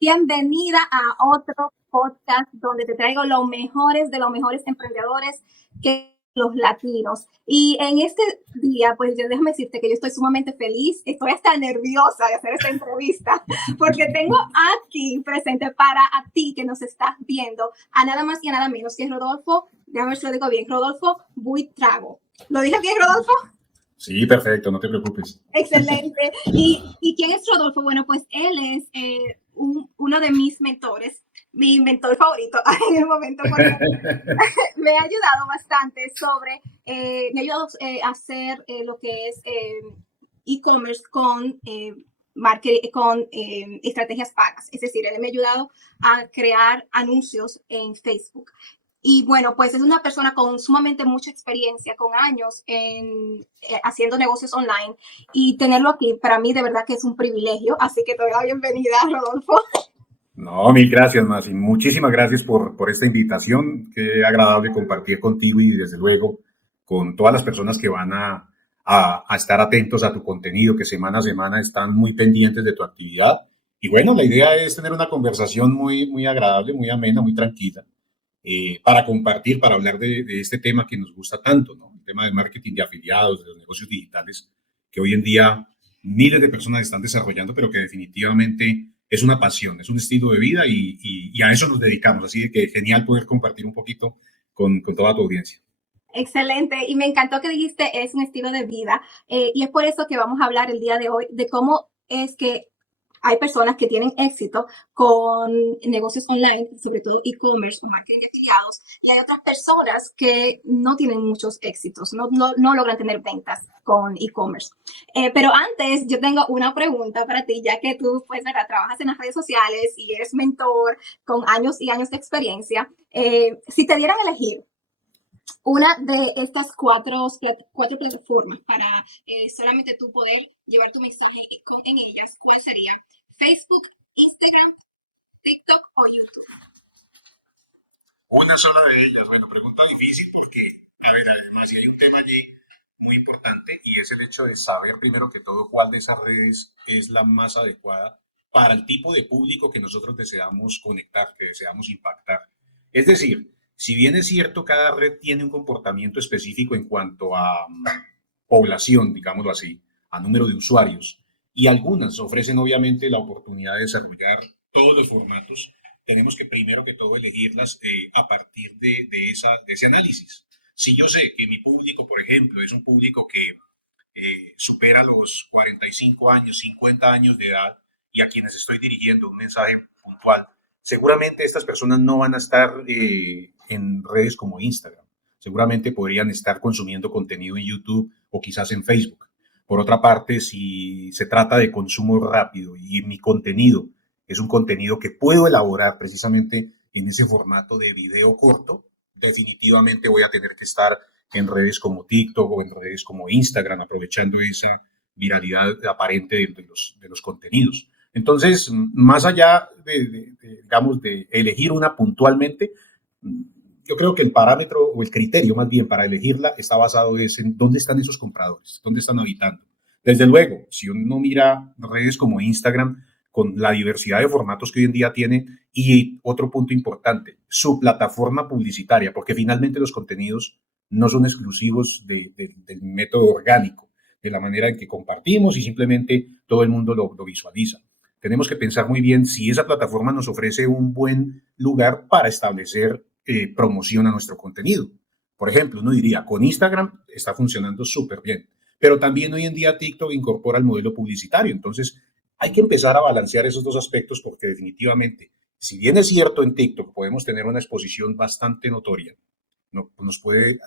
Bienvenida a otro podcast donde te traigo los mejores de los mejores emprendedores que los latinos. Y en este día, pues yo déjame decirte que yo estoy sumamente feliz, estoy hasta nerviosa de hacer esta entrevista, porque tengo aquí presente para a ti que nos estás viendo, a nada más y a nada menos que Rodolfo, déjame ver si lo digo bien, Rodolfo Buitrago. ¿Lo dije bien, Rodolfo? Sí, perfecto, no te preocupes. Excelente. ¿Y quién es Rodolfo? Bueno, pues él es uno de mis mentores, mi mentor favorito en el momento, porque me ha ayudado bastante me ha ayudado a hacer lo que es e-commerce con marketing, con estrategias pagas. Es decir, él me ha ayudado a crear anuncios en Facebook. Y bueno, pues es una persona con sumamente mucha experiencia, con años haciendo negocios online, y tenerlo aquí para mí de verdad que es un privilegio. Así que te doy la bienvenida, Rodolfo. No, mil gracias, más y muchísimas gracias por esta invitación. Qué agradable compartir contigo y desde luego con todas las personas que van a estar atentos a tu contenido, que semana a semana están muy pendientes de tu actividad. Y bueno, la idea es tener una conversación muy agradable, muy amena, muy tranquila, para compartir, para hablar de este tema que nos gusta tanto, ¿no? El tema de marketing de afiliados, de los negocios digitales, que hoy en día miles de personas están desarrollando, pero que definitivamente es una pasión, es un estilo de vida y a eso nos dedicamos. Así que genial poder compartir un poquito con toda tu audiencia. Excelente, y me encantó que dijiste es un estilo de vida, y es por eso que vamos a hablar el día de hoy de cómo es que hay personas que tienen éxito con negocios online, sobre todo e-commerce o marketing de afiliados, y hay otras personas que no tienen muchos éxitos, no logran tener ventas con e-commerce. Pero antes, yo tengo una pregunta para ti, ya que tú, pues, ¿verdad? Trabajas en las redes sociales y eres mentor con años y años de experiencia. Si te dieran a elegir una de estas cuatro plataformas para solamente tú poder llevar tu mensaje en ellas, ¿cuál sería? ¿Facebook, Instagram, TikTok o YouTube? Una sola de ellas, bueno, pregunta difícil porque, a ver, además, si hay un tema allí muy importante y es el hecho de saber primero que todo cuál de esas redes es la más adecuada para el tipo de público que nosotros deseamos conectar, que deseamos impactar. Es decir, si bien es cierto, cada red tiene un comportamiento específico en cuanto a población, digámoslo así, a número de usuarios, y algunas ofrecen obviamente la oportunidad de desarrollar todos los formatos, tenemos que primero que todo elegirlas a partir de ese análisis. Si yo sé que mi público, por ejemplo, es un público que supera los 45 años, 50 años de edad y a quienes estoy dirigiendo un mensaje puntual, seguramente estas personas no van a estar en redes como Instagram. Seguramente podrían estar consumiendo contenido en YouTube o quizás en Facebook. Por otra parte, si se trata de consumo rápido y mi contenido es un contenido que puedo elaborar precisamente en ese formato de video corto, definitivamente voy a tener que estar en redes como TikTok o en redes como Instagram, aprovechando esa viralidad aparente de los contenidos. Entonces, más allá digamos, de elegir una puntualmente, yo creo que el parámetro o el criterio más bien para elegirla está basado en dónde están esos compradores, dónde están habitando. Desde luego, si uno mira redes como Instagram, con la diversidad de formatos que hoy en día tiene, y otro punto importante, su plataforma publicitaria, porque finalmente los contenidos no son exclusivos del método orgánico, de la manera en que compartimos y simplemente todo el mundo lo visualiza. Tenemos que pensar muy bien si esa plataforma nos ofrece un buen lugar para establecer promoción a nuestro contenido. Por ejemplo, uno diría, con Instagram está funcionando súper bien, pero también hoy en día TikTok incorpora el modelo publicitario. Entonces, hay que empezar a balancear esos dos aspectos porque definitivamente, si bien es cierto en TikTok podemos tener una exposición bastante notoria, nos puede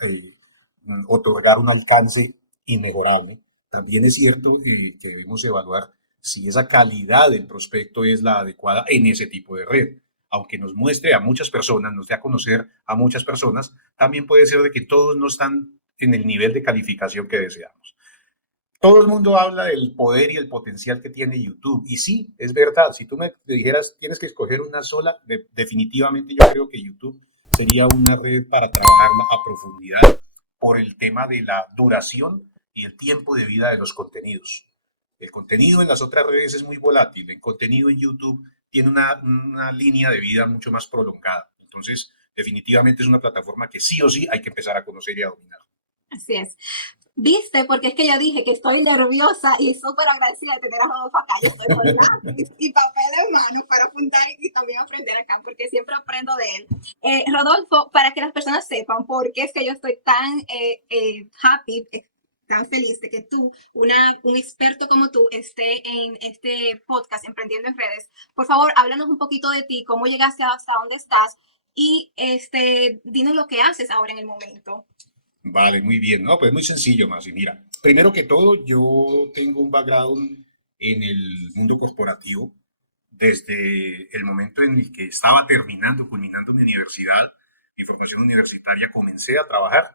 otorgar un alcance inmejorable. También es cierto que debemos evaluar si esa calidad del prospecto es la adecuada en ese tipo de red. Aunque nos muestre a muchas personas, nos dé a conocer a muchas personas, también puede ser de que todos no están en el nivel de calificación que deseamos. Todo el mundo habla del poder y el potencial que tiene YouTube. Y sí, es verdad. Si tú me dijeras, tienes que escoger una sola, definitivamente yo creo que YouTube sería una red para trabajarla a profundidad por el tema de la duración y el tiempo de vida de los contenidos. El contenido en las otras redes es muy volátil. El contenido en YouTube tiene una línea de vida mucho más prolongada. Entonces, definitivamente es una plataforma que sí o sí hay que empezar a conocer y a dominar. Así es. Viste, porque es que yo dije que estoy nerviosa y súper agradecida de tener a Rodolfo acá. Yo estoy con lápiz y papel en mano para apuntar y también aprender acá, porque siempre aprendo de él. Rodolfo, para que las personas sepan por qué es que yo estoy tan happy, tan feliz de que tú, un experto como tú, esté en este podcast Emprendiendo en Redes, por favor, háblanos un poquito de ti, cómo llegaste hasta donde estás y dinos lo que haces ahora en el momento. Vale, muy bien. No, pues muy sencillo, más. Y mira, primero que todo, yo tengo un background en el mundo corporativo desde el momento en el que estaba terminando, culminando mi universidad, mi formación universitaria, comencé a trabajar.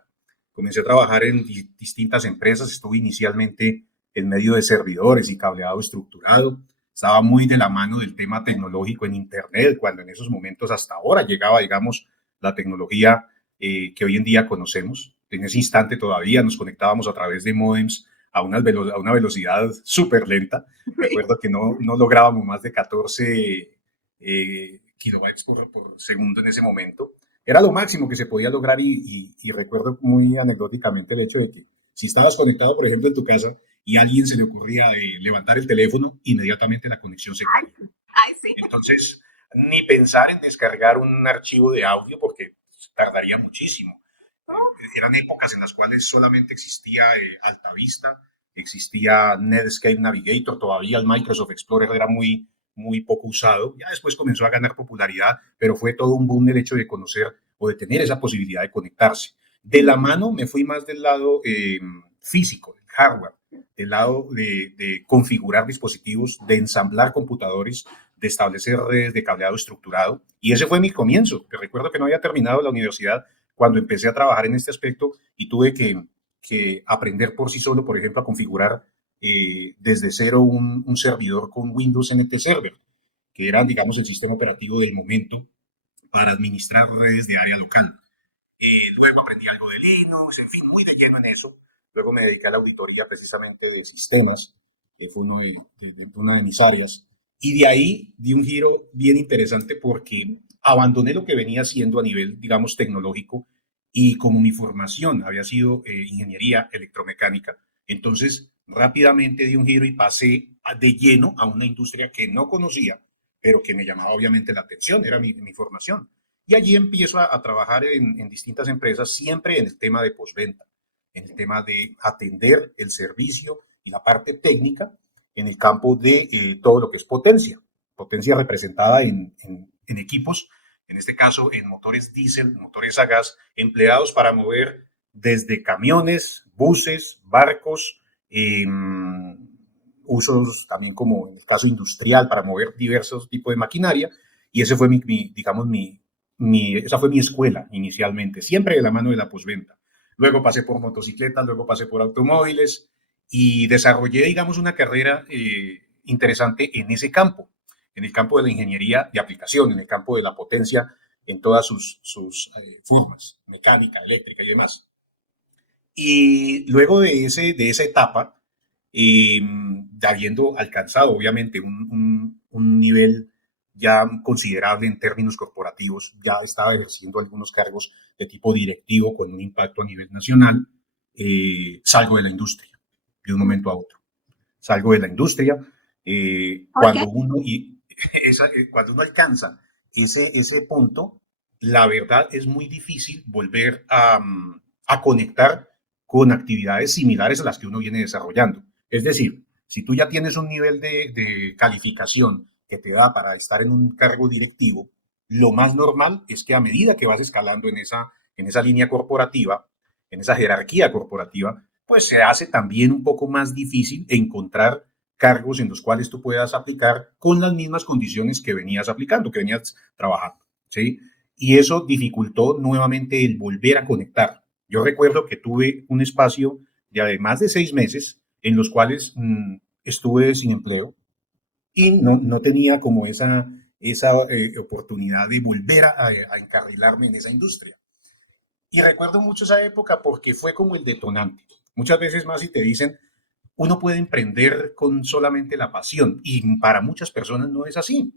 Comencé a trabajar en distintas empresas. Estuve inicialmente en medio de servidores y cableado estructurado. Estaba muy de la mano del tema tecnológico en Internet, cuando en esos momentos hasta ahora llegaba, digamos, la tecnología que hoy en día conocemos. En ese instante todavía nos conectábamos a través de modems a una velocidad súper lenta. Recuerdo que no lográbamos más de 14 kilobytes por segundo en ese momento. Era lo máximo que se podía lograr y recuerdo muy anecdóticamente el hecho de que si estabas conectado, por ejemplo, en tu casa y a alguien se le ocurría levantar el teléfono, inmediatamente la conexión se caía. Ay, sí. Entonces, ni pensar en descargar un archivo de audio porque tardaría muchísimo. Eran épocas en las cuales solamente existía Altavista, existía Netscape Navigator, todavía el Microsoft Explorer era muy poco usado. Ya después comenzó a ganar popularidad, pero fue todo un boom el hecho de conocer o de tener esa posibilidad de conectarse. De la mano me fui más del lado físico, del hardware, del lado de configurar dispositivos, de ensamblar computadores, de establecer redes de cableado estructurado. Y ese fue mi comienzo. Que recuerdo que no había terminado la universidad cuando empecé a trabajar en este aspecto y tuve que aprender por sí solo, por ejemplo, a configurar desde cero un servidor con Windows NT Server, que era, digamos, el sistema operativo del momento para administrar redes de área local. Luego aprendí algo de Linux, en fin, muy de lleno en eso. Luego me dediqué a la auditoría precisamente de sistemas, que fue una de mis áreas. Y de ahí di un giro bien interesante porque abandoné lo que venía haciendo a nivel, digamos, tecnológico y como mi formación había sido ingeniería electromecánica, entonces rápidamente di un giro y pasé de lleno a una industria que no conocía, pero que me llamaba obviamente la atención, era mi formación. Y allí empiezo a trabajar en distintas empresas, siempre en el tema de postventa, en el tema de atender el servicio y la parte técnica en el campo de todo lo que es potencia. Potencia representada en equipos, en este caso en motores diésel, motores a gas, empleados para mover desde camiones, buses, barcos, usos también como en el caso industrial para mover diversos tipos de maquinaria. Y ese fue digamos, esa fue mi escuela inicialmente, siempre de la mano de la postventa. Luego pasé por motocicletas, luego pasé por automóviles y desarrollé, digamos, una carrera interesante en ese campo, en el campo de la ingeniería de aplicación, en el campo de la potencia en todas sus formas, mecánica, eléctrica y demás. Y luego de esa etapa, habiendo alcanzado obviamente un nivel ya considerable en términos corporativos, ya estaba ejerciendo algunos cargos de tipo directivo con un impacto a nivel nacional, salgo de la industria de un momento a otro. Salgo de la industria Okay. cuando uno alcanza ese punto, la verdad es muy difícil volver a conectar con actividades similares a las que uno viene desarrollando. Es decir, si tú ya tienes un nivel de calificación que te da para estar en un cargo directivo, lo más normal es que a medida que vas escalando en esa línea corporativa, en esa jerarquía corporativa, pues se hace también un poco más difícil encontrar cargos en los cuales tú puedas aplicar con las mismas condiciones que venías aplicando, que venías trabajando, ¿sí? Y eso dificultó nuevamente el volver a conectar. Yo recuerdo que tuve un espacio de además de 6 meses en los cuales estuve sin empleo y no tenía como esa oportunidad de volver a encarrilarme en esa industria. Y recuerdo mucho esa época porque fue como el detonante. Muchas veces más si te dicen, uno puede emprender con solamente la pasión y para muchas personas no es así.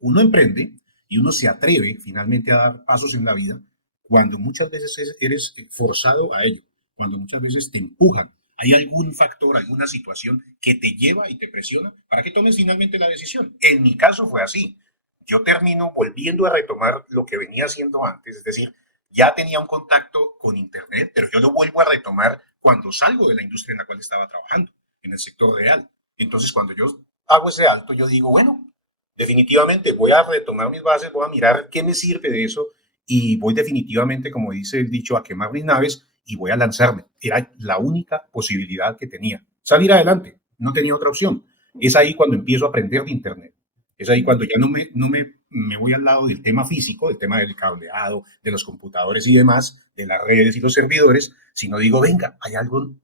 uno emprende y uno se atreve finalmente a dar pasos en la vida cuando muchas veces eres forzado a ello, cuando muchas veces te empujan. Hay algún factor, alguna situación que te lleva y te presiona para que tomes finalmente la decisión. En mi caso fue así. Yo termino volviendo a retomar lo que venía haciendo antes, es decir, ya tenía un contacto con Internet, pero yo lo vuelvo a retomar cuando salgo de la industria en la cual estaba trabajando, en el sector real. Entonces, cuando yo hago ese alto, yo digo, bueno, definitivamente voy a retomar mis bases, voy a mirar qué me sirve de eso y voy definitivamente, como dice el dicho, a quemar mis naves y voy a lanzarme. Era la única posibilidad que tenía. Salir adelante, no tenía otra opción. Es ahí cuando empiezo a aprender de Internet. Es ahí cuando ya no me voy al lado del tema físico, del tema del cableado, de los computadores y demás, de las redes y los servidores, sino digo, venga, hay algo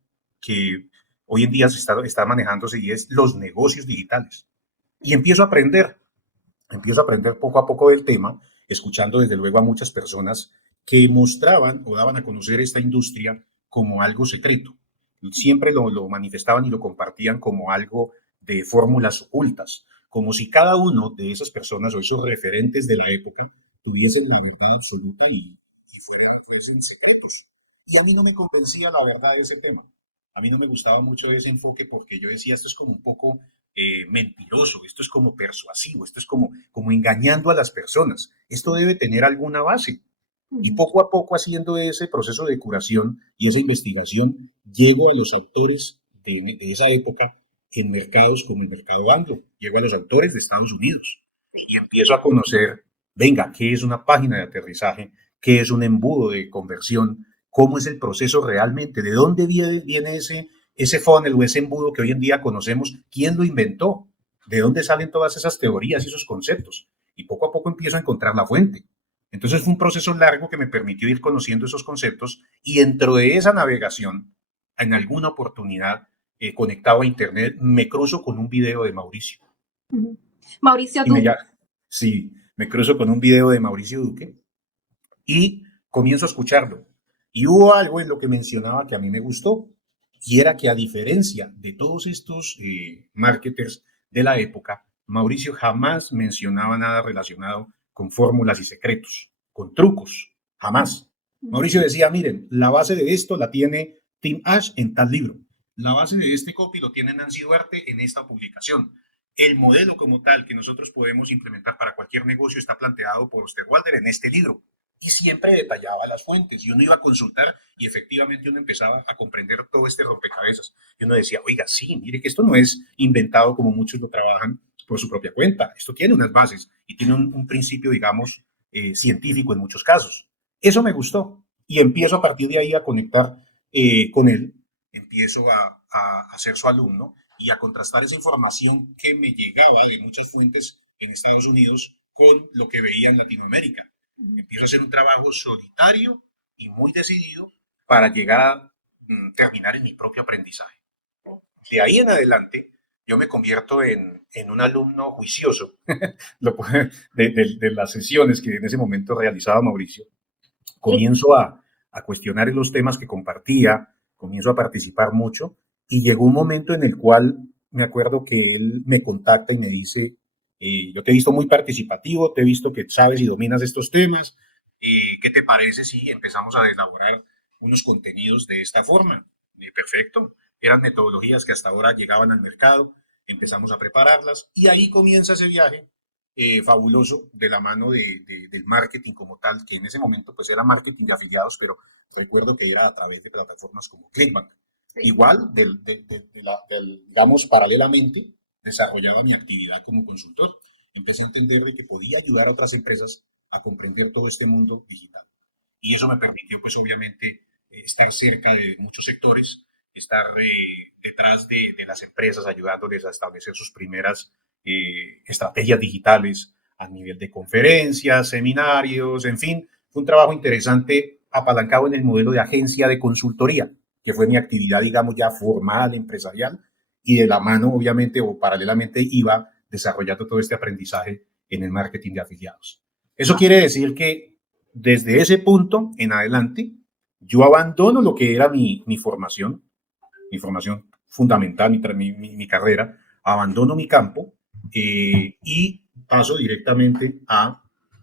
que hoy en día está manejándose y es los negocios digitales. Y empiezo a aprender poco a poco del tema, escuchando desde luego a muchas personas que mostraban o daban a conocer esta industria como algo secreto. Siempre lo manifestaban y lo compartían como algo de fórmulas ocultas, como si cada uno de esas personas o esos referentes de la época tuviesen la verdad absoluta fuesen secretos. Y a mí no me convencía la verdad de ese tema. A mí no me gustaba mucho ese enfoque porque yo decía, esto es como un poco mentiroso, esto es como persuasivo, esto es como engañando a las personas. Esto debe tener alguna base. Y poco a poco, haciendo ese proceso de curación y esa investigación, llego a los autores de esa época en mercados como el mercado anglo. Llego a los autores de Estados Unidos y empiezo a conocer, venga, qué es una página de aterrizaje, qué es un embudo de conversión, cómo es el proceso realmente, de dónde viene ese funnel o ese embudo que hoy en día conocemos, quién lo inventó, de dónde salen todas esas teorías y esos conceptos. Y poco a poco empiezo a encontrar la fuente. Entonces fue un proceso largo que me permitió ir conociendo esos conceptos y dentro de esa navegación, en alguna oportunidad, conectado a Internet, me cruzo con un video de Mauricio. Mauricio Y Duque. sí, me cruzo con un video de Mauricio Duque y comienzo a escucharlo. Y hubo algo en lo que mencionaba que a mí me gustó, y era que a diferencia de todos estos marketers de la época, Mauricio jamás mencionaba nada relacionado con fórmulas y secretos, con trucos, jamás. Mauricio decía, miren, la base de esto la tiene Tim Ash en tal libro, la base de este copy lo tiene Nancy Duarte en esta publicación. El modelo como tal que nosotros podemos implementar para cualquier negocio está planteado por Osterwalder en este libro. Y siempre detallaba las fuentes y uno iba a consultar y efectivamente uno empezaba a comprender todo este rompecabezas. Y uno decía, oiga, sí, mire que esto no es inventado como muchos lo trabajan por su propia cuenta. Esto tiene unas bases y tiene un principio, digamos, científico en muchos casos. Eso me gustó y empiezo a partir de ahí a conectar con él, empiezo a ser su alumno y a contrastar esa información que me llegaba de muchas fuentes en Estados Unidos con lo que veía en Latinoamérica. Empiezo a hacer un trabajo solitario y muy decidido para llegar a terminar en mi propio aprendizaje. De ahí en adelante, yo me convierto en un alumno juicioso de las sesiones que en ese momento realizaba Mauricio. Comienzo a cuestionar los temas que compartía, comienzo a participar mucho y llegó un momento en el cual me acuerdo que él me contacta y me dice, yo te he visto muy participativo, te he visto que sabes y dominas estos temas, ¿qué te parece si empezamos a elaborar unos contenidos de esta forma? Perfecto, eran metodologías que hasta ahora llegaban al mercado, empezamos a prepararlas y ahí comienza ese viaje fabuloso de la mano del marketing como tal, que en ese momento pues era marketing de afiliados, pero recuerdo que era a través de plataformas como Clickbank. Sí. Igual, digamos, paralelamente, desarrollaba mi actividad como consultor. Empecé a entender de que podía ayudar a otras empresas a comprender todo este mundo digital. Y eso me permitió, pues obviamente, estar cerca de muchos sectores, estar detrás de las empresas, ayudándoles a establecer sus primeras estrategias digitales a nivel de conferencias, seminarios, en fin, fue un trabajo interesante apalancado en el modelo de agencia de consultoría, que fue mi actividad, digamos, ya formal, empresarial, y de la mano, obviamente, o paralelamente iba desarrollando todo este aprendizaje en el marketing de afiliados. Eso quiere decir que desde ese punto en adelante, yo abandono lo que era mi formación fundamental, mi carrera, abandono mi campo y paso directamente a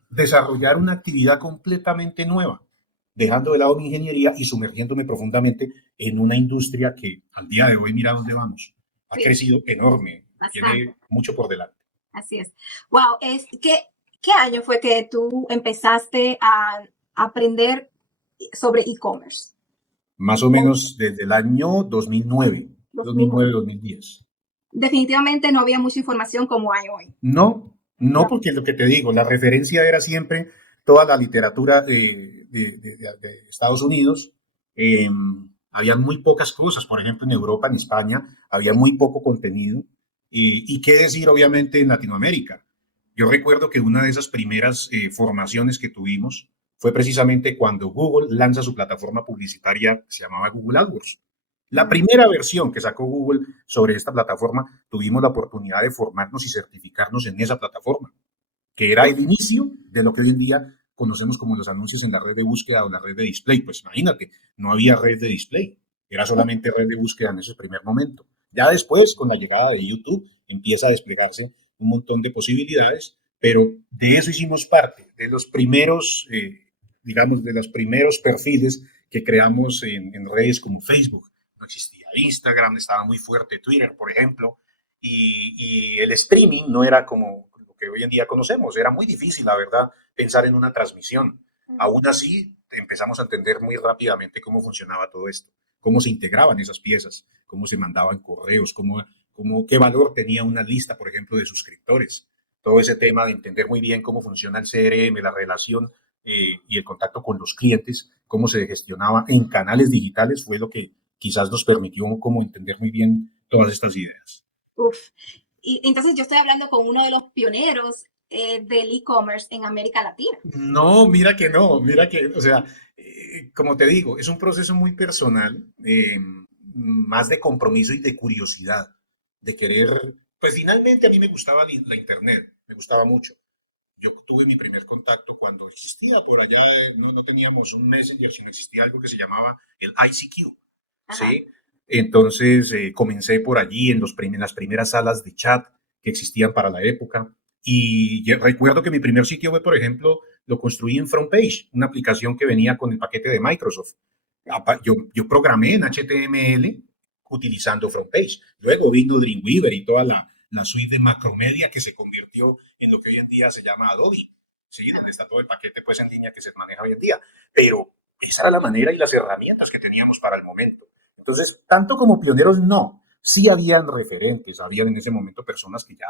desarrollar una actividad completamente nueva, dejando de lado mi ingeniería y sumergiéndome profundamente en una industria que al día de hoy, mira dónde vamos, ha Sí, crecido enorme, tiene bastante. mucho por delante. Así es. Wow, ¿qué año fue que tú empezaste a aprender sobre e-commerce? Más o menos desde el año 2009, 2009. 2009-2010. Definitivamente no había mucha información como hay hoy. No, no, No. porque lo que te digo, la referencia era siempre toda la literatura de Estados Unidos. Eh, había muy pocas cosas, por ejemplo, en Europa, en España, había muy poco contenido. Y qué decir, obviamente, en Latinoamérica. Yo recuerdo que una de esas primeras formaciones que tuvimos fue precisamente cuando Google lanza su plataforma publicitaria que se llamaba Google AdWords. La Mm. primera versión que sacó Google sobre esta plataforma, tuvimos la oportunidad de formarnos y certificarnos en esa plataforma, que era el inicio de lo que hoy en día conocemos como los anuncios en la red de búsqueda o la red de display. Pues imagínate, no había red de display, era solamente red de búsqueda en ese primer momento. Ya después, con la llegada de YouTube, empieza a desplegarse un montón de posibilidades, pero de eso hicimos parte, de los primeros, digamos, de los primeros perfiles que creamos en redes como Facebook. No existía Instagram, estaba muy fuerte Twitter, por ejemplo, y el streaming no era como lo que hoy en día conocemos, era muy difícil, la verdad, pensar en una transmisión. Aún así, empezamos a entender muy rápidamente cómo funcionaba todo esto, cómo se integraban esas piezas, cómo se mandaban correos, qué valor tenía una lista, por ejemplo, de suscriptores. Todo ese tema de entender muy bien cómo funciona el CRM, la relación y el contacto con los clientes, cómo se gestionaba en canales digitales, fue lo que quizás nos permitió como entender muy bien todas estas ideas. Uf. Y entonces yo estoy hablando con uno de los pioneros del e-commerce en América Latina. No, mira que no, mira que, o sea, como te digo, es un proceso muy personal, más de compromiso y de curiosidad, de querer, pues finalmente a mí me gustaba la internet, me gustaba mucho. Yo tuve mi primer contacto cuando existía por allá, no teníamos un Messenger, sino existía algo que se llamaba el ICQ, Ajá. ¿sí? Entonces comencé por allí en las primeras salas de chat que existían para la época. Y yo recuerdo que mi primer sitio web, por ejemplo, lo construí en FrontPage, una aplicación que venía con el paquete de Microsoft. Yo programé en HTML utilizando FrontPage. Luego vino Dreamweaver y toda la suite de Macromedia que se convirtió en lo que hoy en día se llama Adobe. Sí, donde está todo el paquete pues en línea que se maneja hoy en día. Pero esa era la manera y las herramientas que teníamos para el momento. Entonces, tanto como pioneros, no. Sí habían referentes, habían en ese momento personas que ya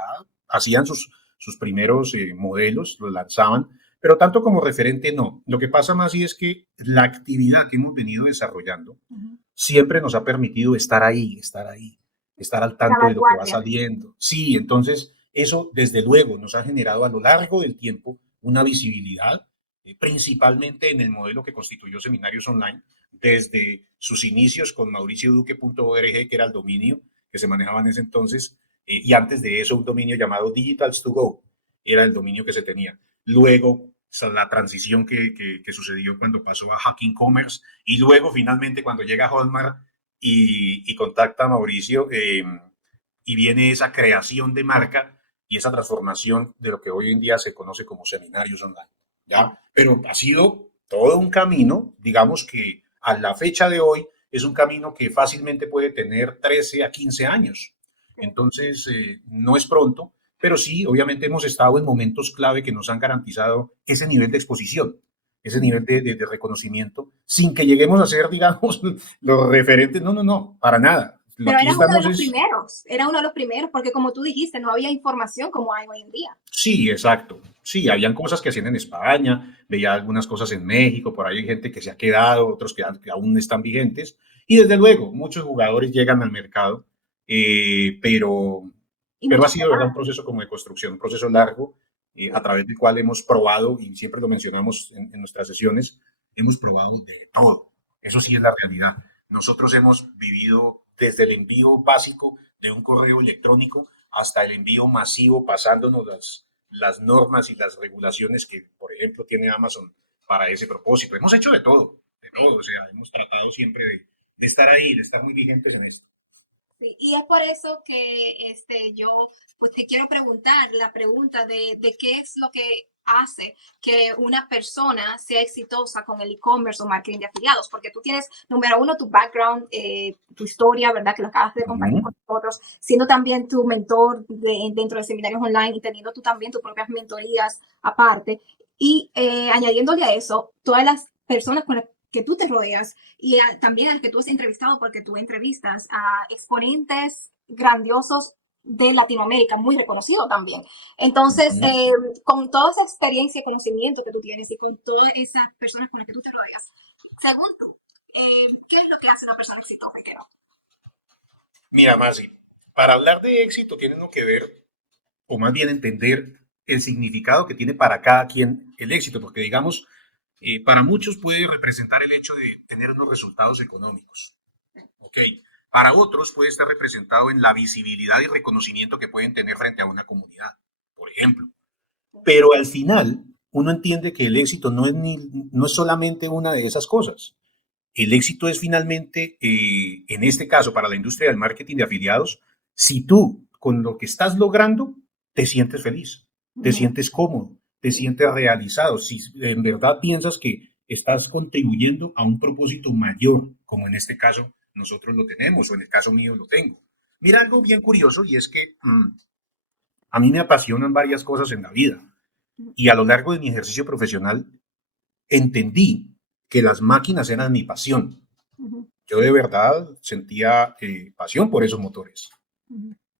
hacían sus primeros modelos, los lanzaban, pero tanto como referente, no. Lo que pasa más y es que la actividad que hemos venido desarrollando Ujú. siempre nos ha permitido estar al La tanto de lo que va vanguardia. saliendo. Sí, entonces eso desde luego nos ha generado a lo largo del tiempo una visibilidad, principalmente en el modelo que constituyó Seminarios Online, desde sus inicios con mauricioduque.org, que era el dominio que se manejaba en ese entonces, y antes de eso un dominio llamado Digitals to Go, era el dominio que se tenía. Luego, la transición que sucedió cuando pasó a Hacking Commerce, y luego finalmente cuando llega Hotmart y contacta a Mauricio, y viene esa creación de marca y esa transformación de lo que hoy en día se conoce como seminarios online. ¿Ya? Pero ha sido todo un camino, digamos que a la fecha de hoy es un camino que fácilmente puede tener 13 a 15 años. Entonces, no es pronto, pero sí, obviamente hemos estado en momentos clave que nos han garantizado ese nivel de exposición, ese nivel de reconocimiento, sin que lleguemos a ser, digamos, los referentes. No, no, no, para nada. Pero Aquí estamos es. era uno de los primeros, porque como tú dijiste, no había información como hay hoy en día. Sí, exacto. Sí, habían cosas que hacían en España, veía algunas cosas en México, por ahí hay gente que se ha quedado, otros que aún están vigentes. Y desde luego, muchos jugadores llegan al mercado, eh, pero, Y pero ha muchos se sido, ¿verdad?, un van. proceso como de construcción, un proceso largo, a través del cual hemos probado, y siempre lo mencionamos en nuestras sesiones, hemos probado de todo. Eso sí es la realidad. Nosotros hemos vivido desde el envío básico de un correo electrónico hasta el envío masivo, pasándonos las normas y las regulaciones que, por ejemplo, tiene Amazon para ese propósito. Hemos hecho de todo, o sea, hemos tratado siempre de estar ahí, de estar muy vigentes en esto. Sí, y es por eso que yo pues te quiero preguntar la pregunta de qué es lo que hace que una persona sea exitosa con el e-commerce o marketing de afiliados, porque tú tienes, número uno, tu background, tu historia, ¿verdad? Que lo acabas de compartir con nosotros, siendo también tu mentor dentro de seminarios online y teniendo tú también tus propias mentorías aparte. Y añadiéndole a eso, todas las personas con las que tú te rodeas y también al que tú has entrevistado, porque tú entrevistas a exponentes grandiosos de Latinoamérica, muy reconocido también. Entonces, con toda esa experiencia y conocimiento que tú tienes y con todas esas personas con las que tú te rodeas, según tú, ¿qué es lo que hace una persona exitosa? Mira, Masi, para hablar de éxito tiene uno que ver, o más bien entender el significado que tiene para cada quien el éxito, porque digamos, para muchos puede representar el hecho de tener unos resultados económicos, ¿ok? Para otros puede estar representado en la visibilidad y reconocimiento que pueden tener frente a una comunidad, por ejemplo. Pero al final, uno entiende que el éxito no es solamente una de esas cosas. El éxito es finalmente, en este caso, para la industria del marketing de afiliados, si tú con lo que estás logrando te sientes feliz, te sientes cómodo, te sientes realizado, si en verdad piensas que estás contribuyendo a un propósito mayor, como en este caso nosotros lo tenemos, o en el caso mío lo tengo. Mira algo bien curioso y es que a mí me apasionan varias cosas en la vida y a lo largo de mi ejercicio profesional entendí que las máquinas eran mi pasión. Yo de verdad sentía pasión por esos motores.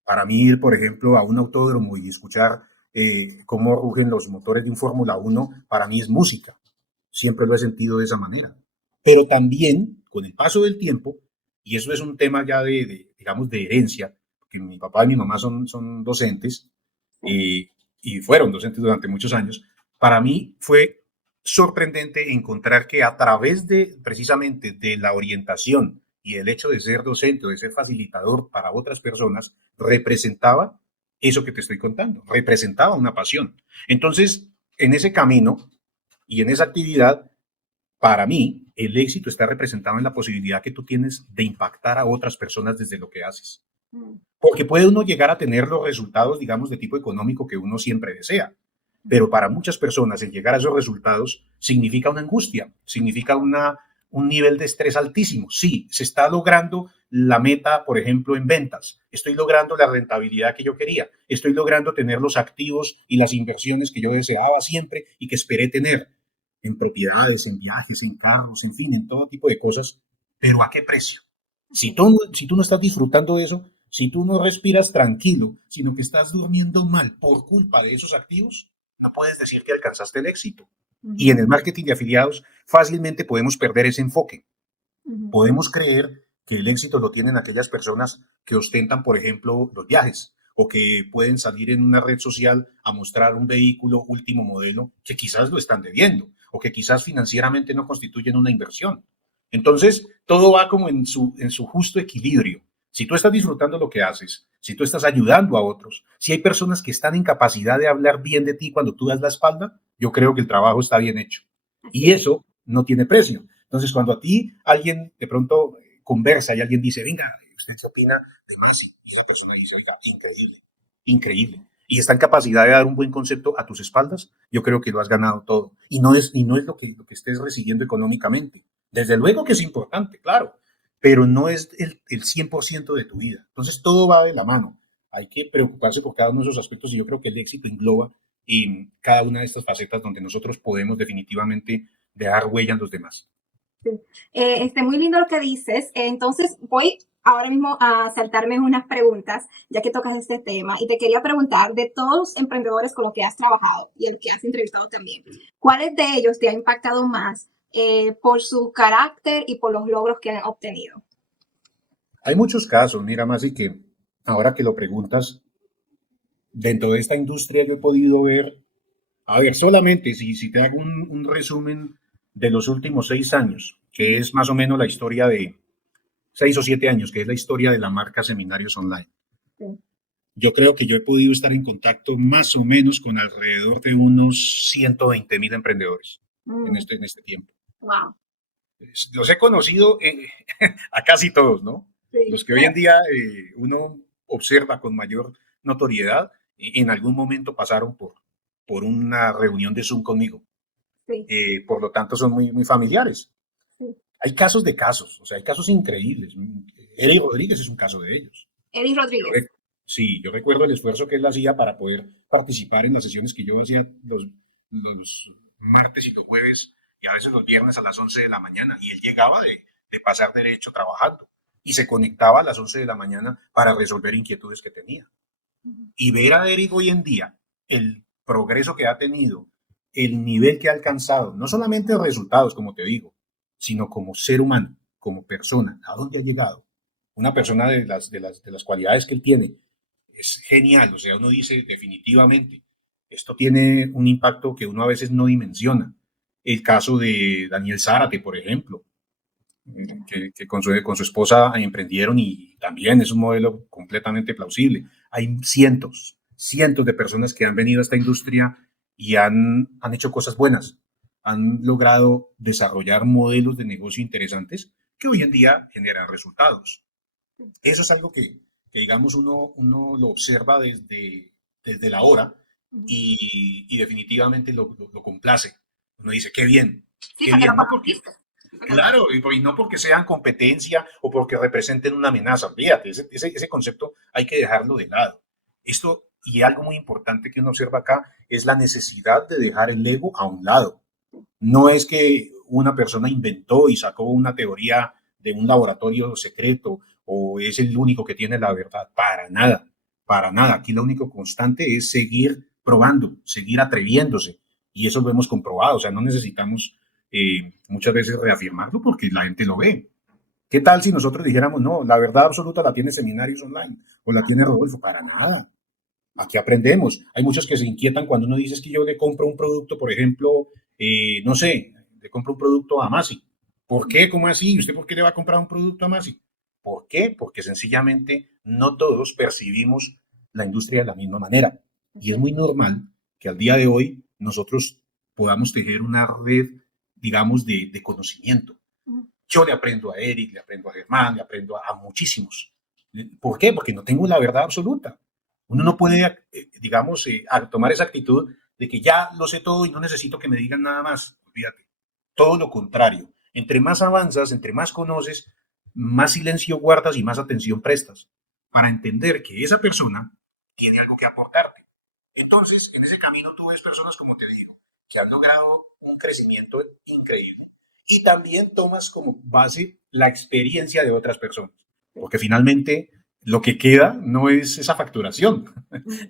Para mí ir, por ejemplo, a un autódromo y escuchar cómo rugen los motores de un Fórmula 1, para mí es música. Siempre lo he sentido de esa manera. Pero también, con el paso del tiempo, y eso es un tema ya digamos, de herencia, porque mi papá y mi mamá son docentes, y fueron docentes durante muchos años, para mí fue sorprendente encontrar que a través de precisamente de la orientación y el hecho de ser docente o de ser facilitador para otras personas, representaba eso que te estoy contando, representaba una pasión. Entonces, en ese camino y en esa actividad, para mí, el éxito está representado en la posibilidad que tú tienes de impactar a otras personas desde lo que haces. Porque puede uno llegar a tener los resultados, digamos, de tipo económico que uno siempre desea. Pero para muchas personas el llegar a esos resultados significa una angustia, significa un nivel de estrés altísimo. Sí, se está logrando la meta, por ejemplo, en ventas. Estoy logrando la rentabilidad que yo quería. Estoy logrando tener los activos y las inversiones que yo deseaba siempre y que esperé tener en propiedades, en viajes, en carros, en fin, en todo tipo de cosas. Pero ¿a qué precio? Si tú no estás disfrutando de eso, si tú no respiras tranquilo, sino que estás durmiendo mal por culpa de esos activos, no puedes decir que alcanzaste el éxito. Y en el marketing de afiliados fácilmente podemos perder ese enfoque. Podemos creer que el éxito lo tienen aquellas personas que ostentan, por ejemplo, los viajes o que pueden salir en una red social a mostrar un vehículo último modelo que quizás lo están debiendo o que quizás financieramente no constituyen una inversión. Entonces, todo va como en su justo equilibrio. Si tú estás disfrutando lo que haces, si tú estás ayudando a otros, si hay personas que están en capacidad de hablar bien de ti cuando tú das la espalda, yo creo que el trabajo está bien hecho. Y eso no tiene precio. Entonces, cuando a ti alguien de pronto conversa y alguien dice, venga, ¿usted qué opina de Maxi? Y esa persona dice, oiga, increíble, increíble. Y está en capacidad de dar un buen concepto a tus espaldas, yo creo que lo has ganado todo. Y no es lo que estés recibiendo económicamente. Desde luego que es importante, claro, pero no es el 100% de tu vida. Entonces, todo va de la mano. Hay que preocuparse por cada uno de esos aspectos y yo creo que el éxito engloba en cada una de estas facetas donde nosotros podemos definitivamente dejar huella en los demás. Sí. Muy lindo lo que dices. Entonces, voy ahora mismo a saltarme unas preguntas, ya que tocas este tema, y te quería preguntar, de todos los emprendedores con los que has trabajado y el que has entrevistado también, ¿cuáles de ellos te ha impactado más por su carácter y por los logros que han obtenido? Hay muchos casos, mira, más y que ahora que lo preguntas, dentro de esta industria yo he podido ver, a ver, solamente si te hago un resumen de los últimos 6 años, que es más o menos la historia de 6 o 7 años, que es la historia de la marca Seminarios Online. Sí. Yo creo que yo he podido estar en contacto más o menos con alrededor de unos 120,000 emprendedores en este tiempo. Wow. Los he conocido a casi todos, ¿no? Sí. Los que hoy en día uno observa con mayor notoriedad, en algún momento pasaron por una reunión de Zoom conmigo. Sí, Por lo tanto, son muy familiares. sí. Hay casos de casos, o sea, hay casos increíbles. Eric Rodríguez es un caso de ellos. Eddie Yo Rodríguez. sí, yo recuerdo el esfuerzo que él hacía para poder participar en las sesiones que yo hacía los martes y los jueves y a veces los viernes a las 11 de la mañana. Y él llegaba de pasar derecho trabajando y se conectaba a las 11 de la mañana para resolver inquietudes que tenía. Y ver a Eric hoy en día, el progreso que ha tenido, el nivel que ha alcanzado, no solamente resultados, como te digo, sino como ser humano, como persona, a dónde ha llegado. Una persona de las cualidades que él tiene es genial, o sea, uno dice definitivamente, esto tiene un impacto que uno a veces no dimensiona. El caso de Daniel Zárate, por ejemplo, que con su esposa emprendieron y también es un modelo completamente plausible. Hay cientos de personas que han venido a esta industria y han hecho cosas buenas, han logrado desarrollar modelos de negocio interesantes que hoy en día generan resultados. Eso es algo que digamos, uno lo observa desde la hora y definitivamente lo complace. Uno dice, Sí, qué porque lo bien, no porque conociste. claro, y no porque sean competencia o porque representen una amenaza. Fíjate, ese concepto hay que dejarlo de lado. Esto, y algo muy importante que uno observa acá, es la necesidad de dejar el ego a un lado. No es que una persona inventó y sacó una teoría de un laboratorio secreto o es el único que tiene la verdad. Para nada, para nada. Aquí lo único constante es seguir probando, seguir atreviéndose. Y eso lo hemos comprobado. O sea, no necesitamos muchas veces reafirmarlo porque la gente lo ve. ¿Qué tal si nosotros dijéramos, no, la verdad absoluta la tiene Seminarios Online o la tiene Rodolfo? Para nada. Aquí aprendemos. Hay muchos que se inquietan cuando uno dice es que yo le compro un producto, por ejemplo, no sé, le compro un producto a Masi. ¿Por qué? ¿Cómo así? ¿Usted por qué le va a comprar un producto a Masi? ¿Por qué? Porque sencillamente no todos percibimos la industria de la misma manera. Y es muy normal que al día de hoy nosotros podamos tejer una red, digamos, de conocimiento. Yo le aprendo a Eric, le aprendo a Germán, le aprendo a muchísimos. ¿Por qué? Porque no tengo la verdad absoluta. Uno no puede, digamos, tomar esa actitud de que ya lo sé todo y no necesito que me digan nada más. Olvídate. Todo lo contrario. Entre más avanzas, entre más conoces, más silencio guardas y más atención prestas para entender que esa persona tiene algo que aportarte. Entonces, en ese camino tú ves personas, como te digo, que han logrado un crecimiento increíble y también tomas como base la experiencia de otras personas, porque finalmente lo que queda no es esa facturación,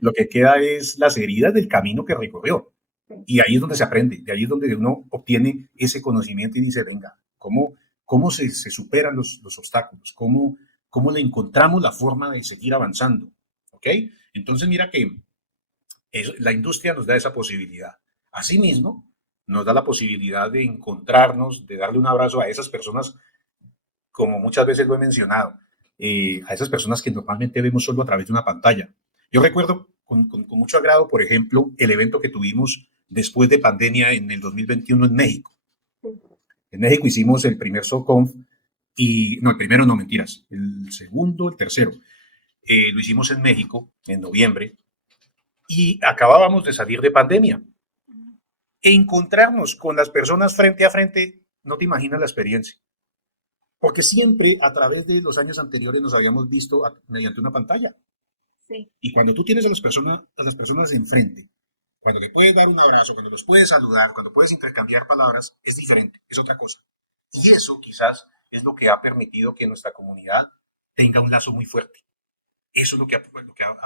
lo que queda es las heridas del camino que recorrió. Y ahí es donde se aprende, de ahí es donde uno obtiene ese conocimiento y dice, venga, ¿cómo se superan los obstáculos? ¿Cómo le encontramos la forma de seguir avanzando? ¿Ok? Entonces mira que la industria nos da esa posibilidad. Asimismo, nos da la posibilidad de encontrarnos, de darle un abrazo a esas personas, como muchas veces lo he mencionado, a esas personas que normalmente vemos solo a través de una pantalla. Yo recuerdo con mucho agrado, por ejemplo, el evento que tuvimos después de pandemia en el 2021 en México. En México hicimos el primer SOCONF y, no, el primero no, mentiras, el segundo, el tercero. Lo hicimos en México en noviembre y acabábamos de salir de pandemia. Encontrarnos con las personas frente a frente, no te imaginas la experiencia. Porque siempre a través de los años anteriores nos habíamos visto mediante una pantalla. Sí. Y cuando tú tienes a las personas enfrente, cuando le puedes dar un abrazo, cuando los puedes saludar, cuando puedes intercambiar palabras, es diferente, es otra cosa. Y eso quizás es lo que ha permitido que nuestra comunidad tenga un lazo muy fuerte. Eso es lo que ha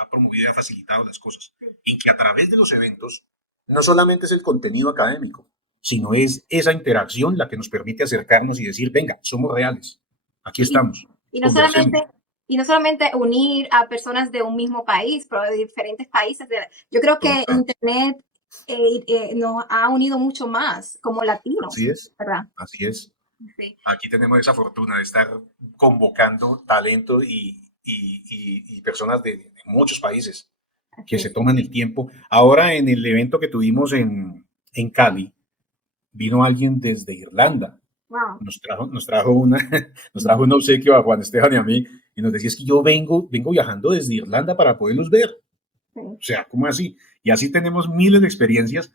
promovido y ha facilitado las cosas. Y que a través de los eventos, no solamente es el contenido académico, sino es esa interacción la que nos permite acercarnos y decir, venga, somos reales, aquí Y, estamos, y no conversemos. solamente, y no solamente unir a personas de un mismo país, pero de diferentes países. Yo creo que Total. Internet nos ha unido mucho más como latinos, Así es, ¿verdad? así es. Sí. Aquí tenemos esa fortuna de estar convocando talento y personas de muchos países que Así se es. toman el tiempo. Ahora en el evento que tuvimos en Cali, vino alguien desde Irlanda. Wow. Nos trajo un obsequio a Juan Esteban y a mí y nos decía, es que yo vengo viajando desde Irlanda para poderlos ver. Sí. O sea, ¿cómo así? Y así tenemos miles de experiencias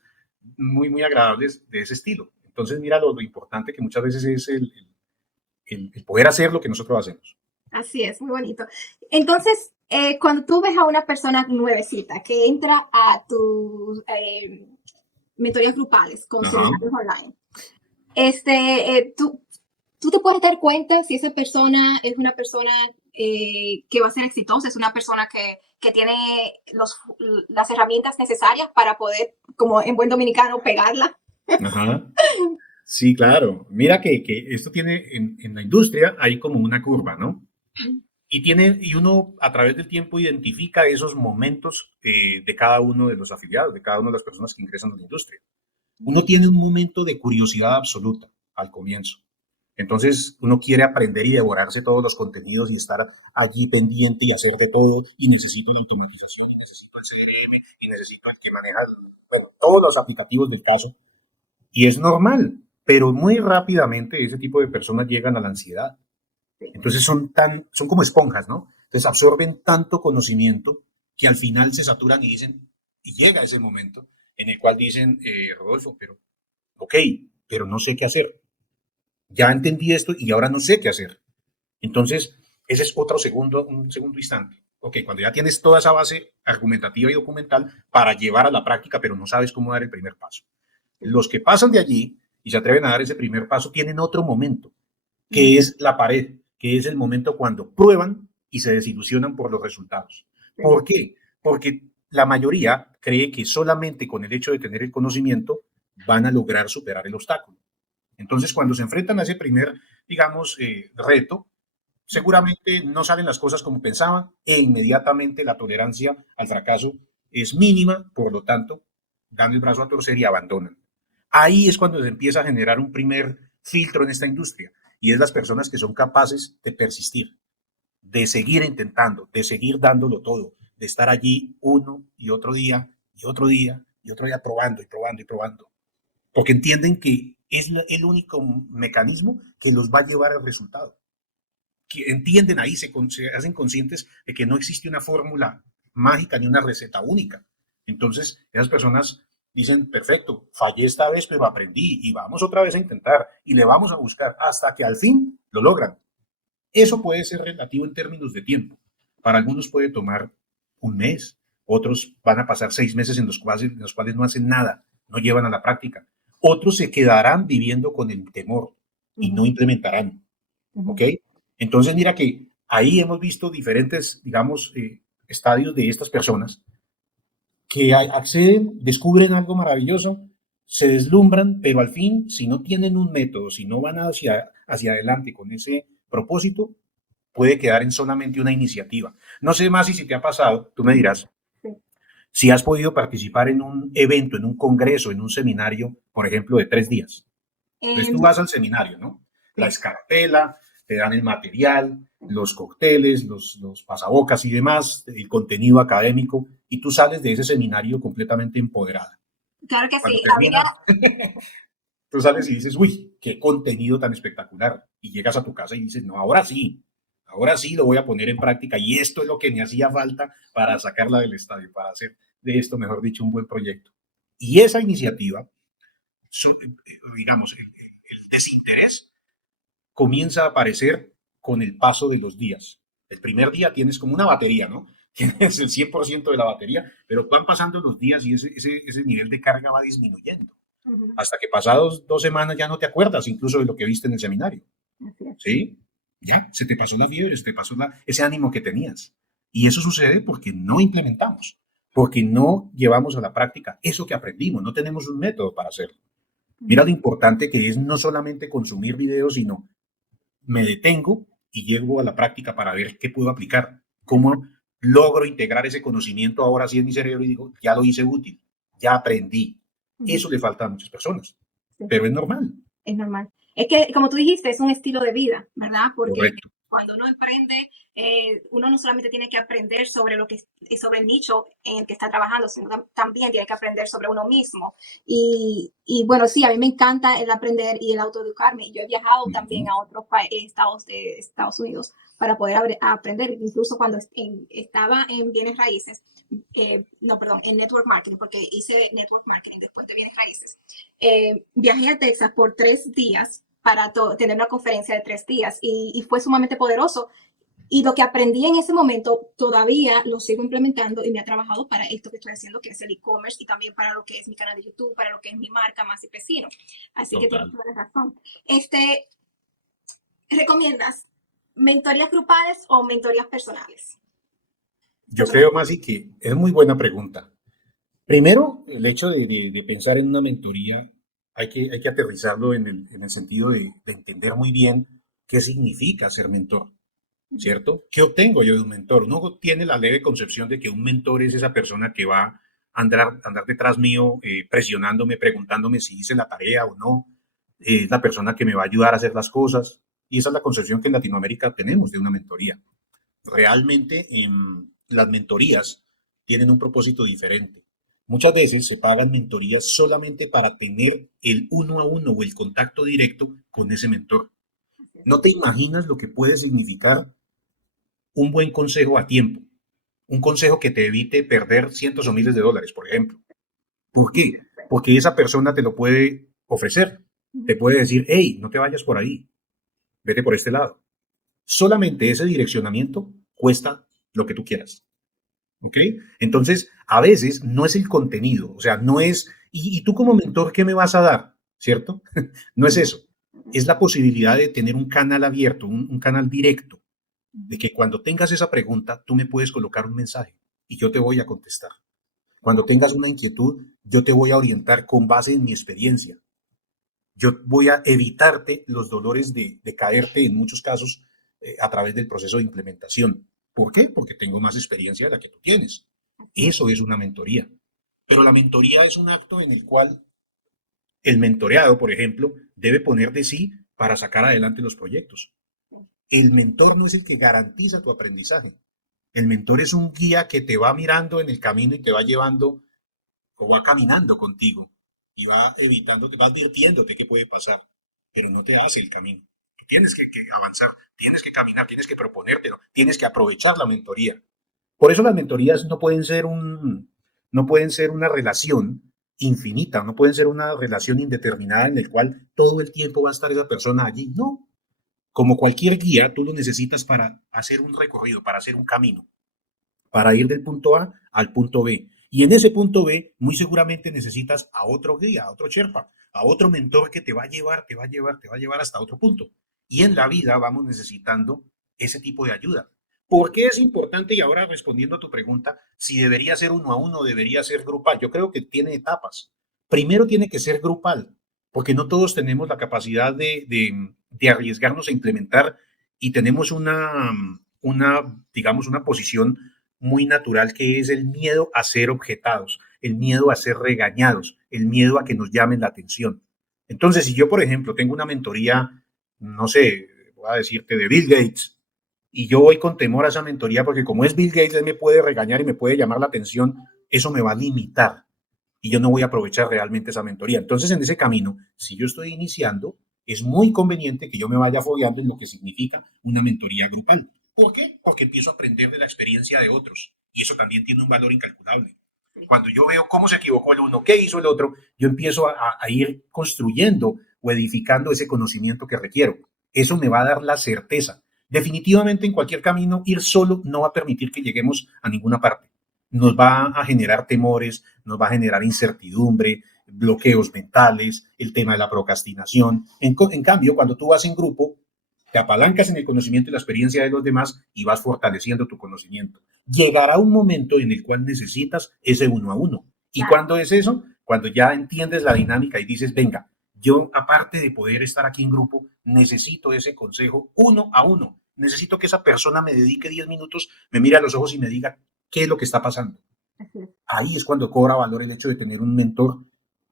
muy, muy agradables de ese estilo. Entonces, mira lo importante que muchas veces es el poder hacer lo que nosotros hacemos. Así es, muy bonito. Entonces, cuando tú ves a una persona nuevecita que entra a tus mentorías grupales con Ajá. seminarios online, tú te puedes dar cuenta si esa persona es una persona que va a ser exitosa, es una persona que tiene las herramientas necesarias para poder, como en buen dominicano, pegarla. Ajá. Sí, claro. Mira que esto tiene en la industria hay como una curva, ¿no? Y uno a través del tiempo identifica esos momentos de cada uno de los afiliados, de cada una de las personas que ingresan a la industria. Uno tiene un momento de curiosidad absoluta al comienzo. Entonces uno quiere aprender y devorarse todos los contenidos y estar allí pendiente y hacer de todo. Y necesito la automatización, y necesito el CRM, y necesito el que maneja bueno, todos los aplicativos del caso. Y es normal, pero muy rápidamente ese tipo de personas llegan a la ansiedad. Entonces son como esponjas, ¿no? Entonces absorben tanto conocimiento que al final se saturan y dicen, y llega ese momento en el cual dicen, Rodolfo, pero, ok, pero no sé qué hacer. Ya entendí esto y ahora no sé qué hacer. Entonces, ese es un segundo instante. Ok, cuando ya tienes toda esa base argumentativa y documental para llevar a la práctica, pero no sabes cómo dar el primer paso. Los que pasan de allí y se atreven a dar ese primer paso tienen otro momento, que es la pared, que es el momento cuando prueban y se desilusionan por los resultados. ¿Por qué? Porque la mayoría cree que solamente con el hecho de tener el conocimiento van a lograr superar el obstáculo. Entonces, cuando se enfrentan a ese primer, digamos, reto, seguramente no salen las cosas como pensaban e inmediatamente la tolerancia al fracaso es mínima, por lo tanto, dan el brazo a torcer y abandonan. Ahí es cuando se empieza a generar un primer filtro en esta industria y es las personas que son capaces de persistir, de seguir intentando, de seguir dándolo todo, de estar allí uno y otro día y otro día y otro día probando y probando y probando, porque entienden que es el único mecanismo que los va a llevar al resultado. Que entienden ahí, se hacen conscientes de que no existe una fórmula mágica ni una receta única. Entonces, esas personas dicen, perfecto, fallé esta vez, pero aprendí y vamos otra vez a intentar y le vamos a buscar hasta que al fin lo logran. Eso puede ser relativo en términos de tiempo. Para algunos puede tomar un mes, otros van a pasar 6 meses en los cuales no hacen nada, no llevan a la práctica. Otros se quedarán viviendo con el temor y no implementarán. ¿Ok? Entonces, mira que ahí hemos visto diferentes, digamos, estadios de estas personas que acceden, descubren algo maravilloso, se deslumbran, pero al fin, si no tienen un método, si no van hacia adelante con ese propósito, puede quedar en solamente una iniciativa. No sé más si te ha pasado, tú me dirás, si has podido participar en un evento, en un congreso, en un seminario, por ejemplo, de 3 días. Entonces tú vas al seminario, ¿no? La escarapela, te dan el material, los cócteles, los pasabocas y demás, el contenido académico, y tú sales de ese seminario completamente empoderada. Claro que Cuando sí. terminas, tú sales y dices, uy, qué contenido tan espectacular. Y llegas a tu casa y dices, no, ahora sí lo voy a poner en práctica y esto es lo que me hacía falta para sacarla del estadio, para hacer de esto, mejor dicho, un buen proyecto. Y esa iniciativa, digamos, el desinterés comienza a aparecer con el paso de los días. El primer día tienes como una batería, ¿no? Tienes el 100% de la batería, pero van pasando los días y ese nivel de carga va disminuyendo. Hasta que pasados 2 semanas ya no te acuerdas incluso de lo que viste en el seminario. ¿Sí? Ya, se te pasó la fiebre, se te pasó ese ánimo que tenías. Y eso sucede porque no implementamos, porque no llevamos a la práctica eso que aprendimos, no tenemos un método para hacerlo. Mira lo importante que es no solamente consumir videos, sino me detengo y llego a la práctica para ver qué puedo aplicar, cómo logro integrar ese conocimiento ahora sí en mi cerebro y digo, ya lo hice útil, ya aprendí. Eso le falta a muchas personas, pero es normal. Es normal. Es que, como tú dijiste, es un estilo de vida, ¿verdad? Porque Correcto. Cuando uno emprende, uno no solamente tiene que aprender sobre sobre el nicho en el que está trabajando, sino también tiene que aprender sobre uno mismo. Y bueno, sí, a mí me encanta el aprender y el autoeducarme. Yo he viajado también a otros estados de Estados Unidos para poder aprender, incluso cuando estaba en bienes raíces, no, perdón, en network marketing, porque hice network marketing después de bienes raíces. Viajé a Texas por 3 días para tener una conferencia de 3 días y fue sumamente poderoso. Y lo que aprendí en ese momento todavía lo sigo implementando y me ha trabajado para esto que estoy haciendo, que es el e-commerce, y también para lo que es mi canal de YouTube, para lo que es mi marca Más y Vecino. Así que tienes Total. toda la razón. ¿Recomiendas mentorías grupales o mentorías personales? Yo creo, Masi, que es muy buena pregunta. Primero, el hecho de pensar en una mentoría, hay que aterrizarlo en el sentido de entender muy bien qué significa ser mentor, ¿cierto? ¿Qué obtengo yo de un mentor? Uno tiene la leve concepción de que un mentor es esa persona que va a andar detrás mío, presionándome, preguntándome si hice la tarea o no. Es la persona que me va a ayudar a hacer las cosas. Y esa es la concepción que en Latinoamérica tenemos de una mentoría. Realmente las mentorías tienen un propósito diferente. Muchas veces se pagan mentorías solamente para tener el uno a uno o el contacto directo con ese mentor. No te imaginas lo que puede significar un buen consejo a tiempo, un consejo que te evite perder cientos o miles de dólares, por ejemplo. ¿Por qué? Porque esa persona te lo puede ofrecer. Te puede decir, hey, no te vayas por ahí, vete por este lado. Solamente ese direccionamiento cuesta lo que tú quieras. ¿Ok? Entonces, a veces no es el contenido, o sea, no es, y tú como mentor, ¿qué me vas a dar? ¿Cierto? No es eso. Es la posibilidad de tener un canal abierto, un canal directo, de que cuando tengas esa pregunta, tú me puedes colocar un mensaje y yo te voy a contestar. Cuando tengas una inquietud, yo te voy a orientar con base en mi experiencia. Yo voy a evitarte los dolores de caerte en muchos casos a través del proceso de implementación. ¿Por qué? Porque tengo más experiencia de la que tú tienes. Eso es una mentoría. Pero la mentoría es un acto en el cual el mentoreado, por ejemplo, debe poner de sí para sacar adelante los proyectos. El mentor no es el que garantiza tu aprendizaje. El mentor es un guía que te va mirando en el camino y te va llevando o va caminando contigo y va evitando, te va advirtiéndote qué puede pasar, pero no te hace el camino. Tú tienes que avanzar, tienes que caminar, tienes que proponértelo, tienes que aprovechar la mentoría. Por eso las mentorías no pueden ser una relación infinita, no pueden ser una relación indeterminada en la cual todo el tiempo va a estar esa persona allí. No, como cualquier guía, tú lo necesitas para hacer un recorrido, para hacer un camino, para ir del punto A al punto B. Y en ese punto B, muy seguramente necesitas a otro guía, a otro Sherpa, a otro mentor que te va a llevar, te va a llevar, te va a llevar hasta otro punto. Y en la vida vamos necesitando ese tipo de ayuda. ¿Por qué es importante? Y ahora respondiendo a tu pregunta, si debería ser uno a uno, debería ser grupal. Yo creo que tiene etapas. Primero tiene que ser grupal, porque no todos tenemos la capacidad de arriesgarnos a implementar y tenemos digamos, una posición muy natural que es el miedo a ser objetados, el miedo a ser regañados, el miedo a que nos llamen la atención. Entonces, si yo, por ejemplo, tengo una mentoría, no sé, voy a decirte de Bill Gates, y yo voy con temor a esa mentoría porque como es Bill Gates, él me puede regañar y me puede llamar la atención, eso me va a limitar y yo no voy a aprovechar realmente esa mentoría. Entonces, en ese camino, si yo estoy iniciando, es muy conveniente que yo me vaya fogueando en lo que significa una mentoría grupal. ¿Por qué? Porque empiezo a aprender de la experiencia de otros y eso también tiene un valor incalculable. Cuando yo veo cómo se equivocó el uno, qué hizo el otro, yo empiezo a ir construyendo o edificando ese conocimiento que requiero. Eso me va a dar la certeza. Definitivamente en cualquier camino ir solo no va a permitir que lleguemos a ninguna parte. Nos va a generar temores, nos va a generar incertidumbre, bloqueos mentales, el tema de la procrastinación. En cambio, cuando tú vas en grupo, te apalancas en el conocimiento y la experiencia de los demás y vas fortaleciendo tu conocimiento. Llegará un momento en el cual necesitas ese uno a uno. ¿Y cuándo es eso? Cuando ya entiendes la dinámica y dices, venga, yo aparte de poder estar aquí en grupo, necesito ese consejo uno a uno. Necesito que esa persona me dedique 10 minutos, me mire a los ojos y me diga qué es lo que está pasando. Ahí es cuando cobra valor el hecho de tener un mentor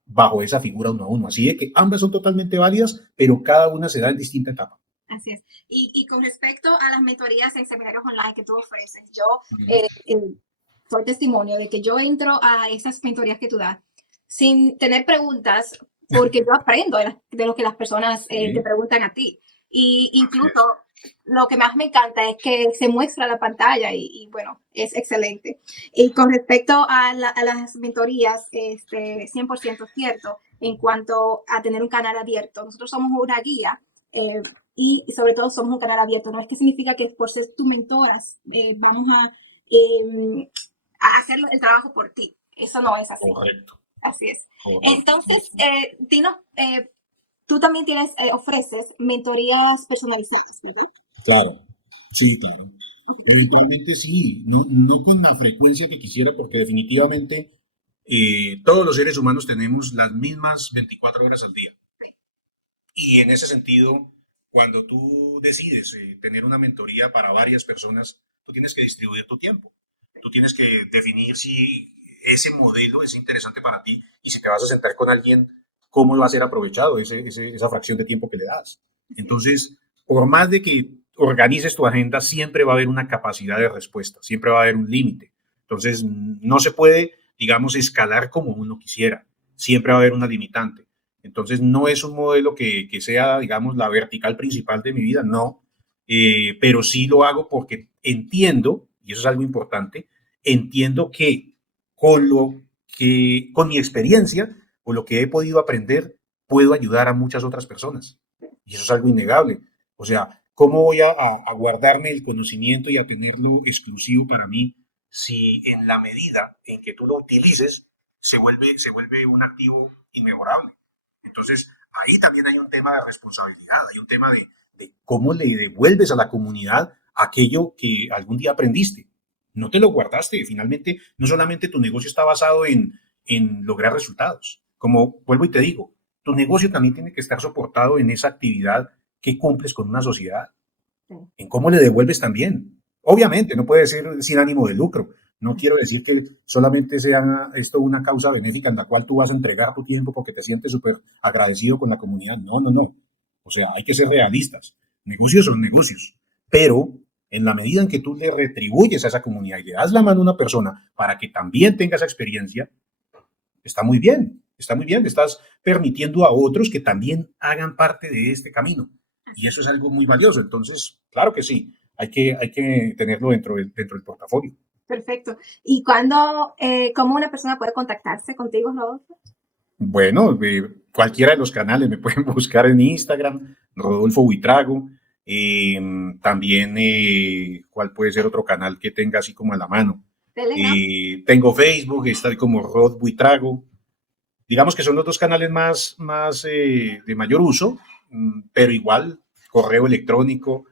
bajo esa figura uno a uno. Así de que ambas son totalmente válidas, pero cada una se da en distinta etapa. Así es. Y con respecto a las mentorías en seminarios online que tú ofreces, yo Ujú. soy testimonio de que yo entro a esas mentorías que tú das sin tener preguntas, porque yo aprendo de lo que las personas te Sí, preguntan a ti. Y así incluso es. lo que más me encanta es que se muestra la pantalla y bueno, es excelente. Y con respecto a las mentorías, 100% cierto en cuanto a tener un canal abierto. Nosotros somos una guía eh, y sobre todo somos un canal abierto. No es que significa que por ser tu mentoras vamos a hacer el trabajo por ti. Eso no es así. Correcto, Así es. correcto. Entonces, Tino, tú también ofreces mentorías personalizadas, ¿verdad? Claro, sí, claro. Eventualmente sí, no, no con la frecuencia que quisiera, porque definitivamente todos los seres humanos tenemos las mismas 24 horas al día. Sí, Y en ese sentido, cuando tú decides tener una mentoría para varias personas, tú tienes que distribuir tu tiempo. Tú tienes que definir si ese modelo es interesante para ti y si te vas a sentar con alguien, cómo va a ser aprovechado esa fracción de tiempo que le das. así es. Entonces, por más de que organices tu agenda, siempre va a haber una capacidad de respuesta, siempre va a haber un límite. Entonces, no se puede, digamos, escalar como uno quisiera. Siempre va a haber una limitante. Entonces, no es un modelo que sea, digamos, la vertical principal de mi vida, no, pero sí lo hago porque entiendo, y eso es algo importante, entiendo que con mi experiencia o lo que he podido aprender, puedo ayudar a muchas otras personas. Y eso es algo innegable. O sea, ¿cómo voy a guardarme el conocimiento y a tenerlo exclusivo para mí si en la medida en que tú lo utilices se vuelve un activo inmejorable? Entonces, ahí también hay un tema de responsabilidad, hay un tema de cómo le devuelves a la comunidad aquello que algún día aprendiste. No te lo guardaste. Finalmente, no solamente tu negocio está basado en lograr resultados. Como vuelvo y te digo, tu negocio también tiene que estar soportado en esa actividad que cumples con una sociedad, Sí. en cómo le devuelves también. Obviamente, no puede ser sin ánimo de lucro. No quiero decir que solamente sea esto una causa benéfica en la cual tú vas a entregar tu tiempo porque te sientes súper agradecido con la comunidad. No, no, no. O sea, hay que ser realistas. Negocios son negocios. Pero en la medida en que tú le retribuyes a esa comunidad y le das la mano a una persona para que también tenga esa experiencia, está muy bien. Está muy bien. Estás permitiendo a otros que también hagan parte de este camino. Y Así eso es. es algo muy valioso. Entonces, claro que sí, hay que tenerlo dentro del portafolio. Perfecto. ¿Y cómo una persona puede contactarse contigo, Rodolfo? Bueno, cualquiera de los canales me pueden buscar en Instagram, Rodolfo Buitrago. eh, También, ¿cuál puede ser otro canal que tenga así como a la mano? Telegram. Tengo Facebook, está como Rod Buitrago. Digamos que son los dos canales más de mayor uso, pero igual, correo electrónico,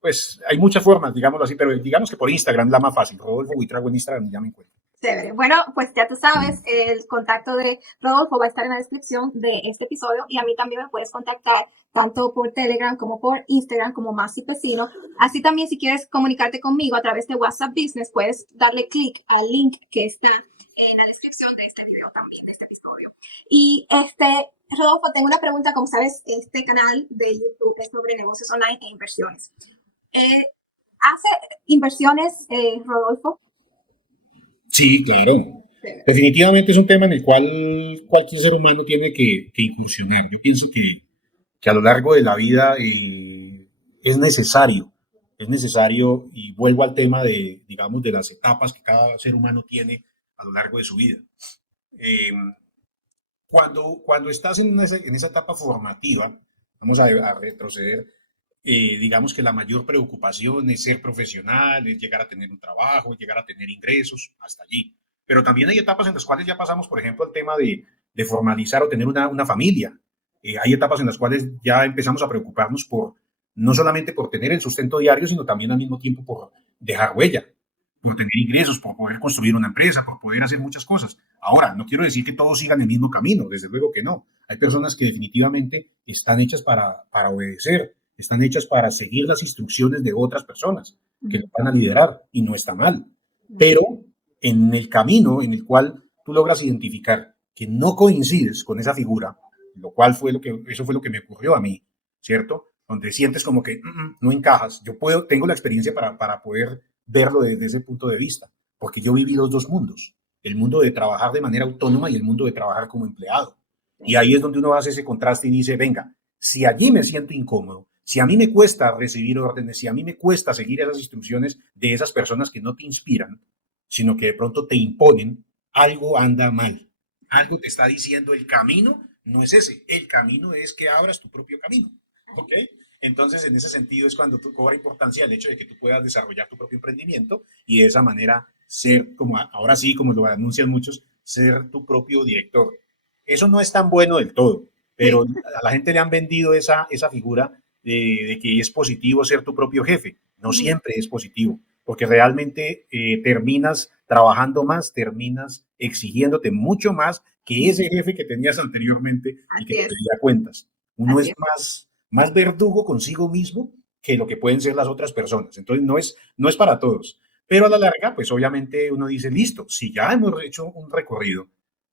pues hay muchas formas, digámoslo así, pero digamos que por Instagram es la más fácil. Rodolfo Buitrago en Instagram ya me encuentro. Chévere. Bueno, pues ya tú sabes, el contacto de Rodolfo va a estar en la descripción de este episodio y a mí también me puedes contactar tanto por Telegram como por Instagram como Masi Pesino. Así también si quieres comunicarte conmigo a través de WhatsApp Business, puedes darle clic al link que está en la descripción de este video también, de este episodio. Y Rodolfo, tengo una pregunta. Como sabes, este canal de YouTube es sobre negocios online e inversiones. ¿Hace inversiones, Rodolfo? Sí, claro. Definitivamente es un tema en el cual cualquier ser humano tiene que incursionar. Yo pienso que a lo largo de la vida es necesario, y vuelvo al tema de, digamos, de las etapas que cada ser humano tiene a lo largo de su vida. Eh, cuando estás en esa etapa formativa, vamos a retroceder, digamos que la mayor preocupación es ser profesional, es llegar a tener un trabajo, es llegar a tener ingresos, hasta allí. Pero también hay etapas en las cuales ya pasamos, por ejemplo, el tema de formalizar o tener una familia. Hay etapas en las cuales ya empezamos a preocuparnos no solamente por tener el sustento diario, sino también al mismo tiempo por dejar huella, por tener ingresos, por poder construir una empresa, por poder hacer muchas cosas. Ahora, no quiero decir que todos sigan el mismo camino, desde luego que no. Hay personas que definitivamente están hechas para obedecer, están hechas para seguir las instrucciones de otras personas que lo van a liderar y no está mal. Pero en el camino en el cual tú logras identificar que no coincides con esa figura, eso fue lo que me ocurrió a mí, ¿cierto? donde sientes como que no encajas. Tengo la experiencia para poder verlo desde ese punto de vista, porque yo viví los dos mundos, el mundo de trabajar de manera autónoma y el mundo de trabajar como empleado. Y ahí es donde uno hace ese contraste y dice, venga, si allí me siento incómodo, si a mí me cuesta recibir órdenes, si a mí me cuesta seguir esas instrucciones de esas personas que no te inspiran, sino que de pronto te imponen, algo anda mal. Algo te está diciendo el camino, no es ese. El camino es que abras tu propio camino. ¿Ok? Entonces, en ese sentido es cuando cobra importancia el hecho de que tú puedas desarrollar tu propio emprendimiento y de esa manera ser, como ahora sí, como lo anuncian muchos, ser tu propio director. Eso no es tan bueno del todo, pero Sí. a la gente le han vendido esa figura de que es positivo ser tu propio jefe. No Ujú. siempre es positivo, porque realmente terminas trabajando más, terminas exigiéndote mucho más que ese jefe que tenías anteriormente y que Así te es, pedía cuentas. Uno así es es. más verdugo consigo mismo que lo que pueden ser las otras personas. Entonces, no es para todos. Pero a la larga, pues obviamente uno dice, listo, si ya hemos hecho un recorrido,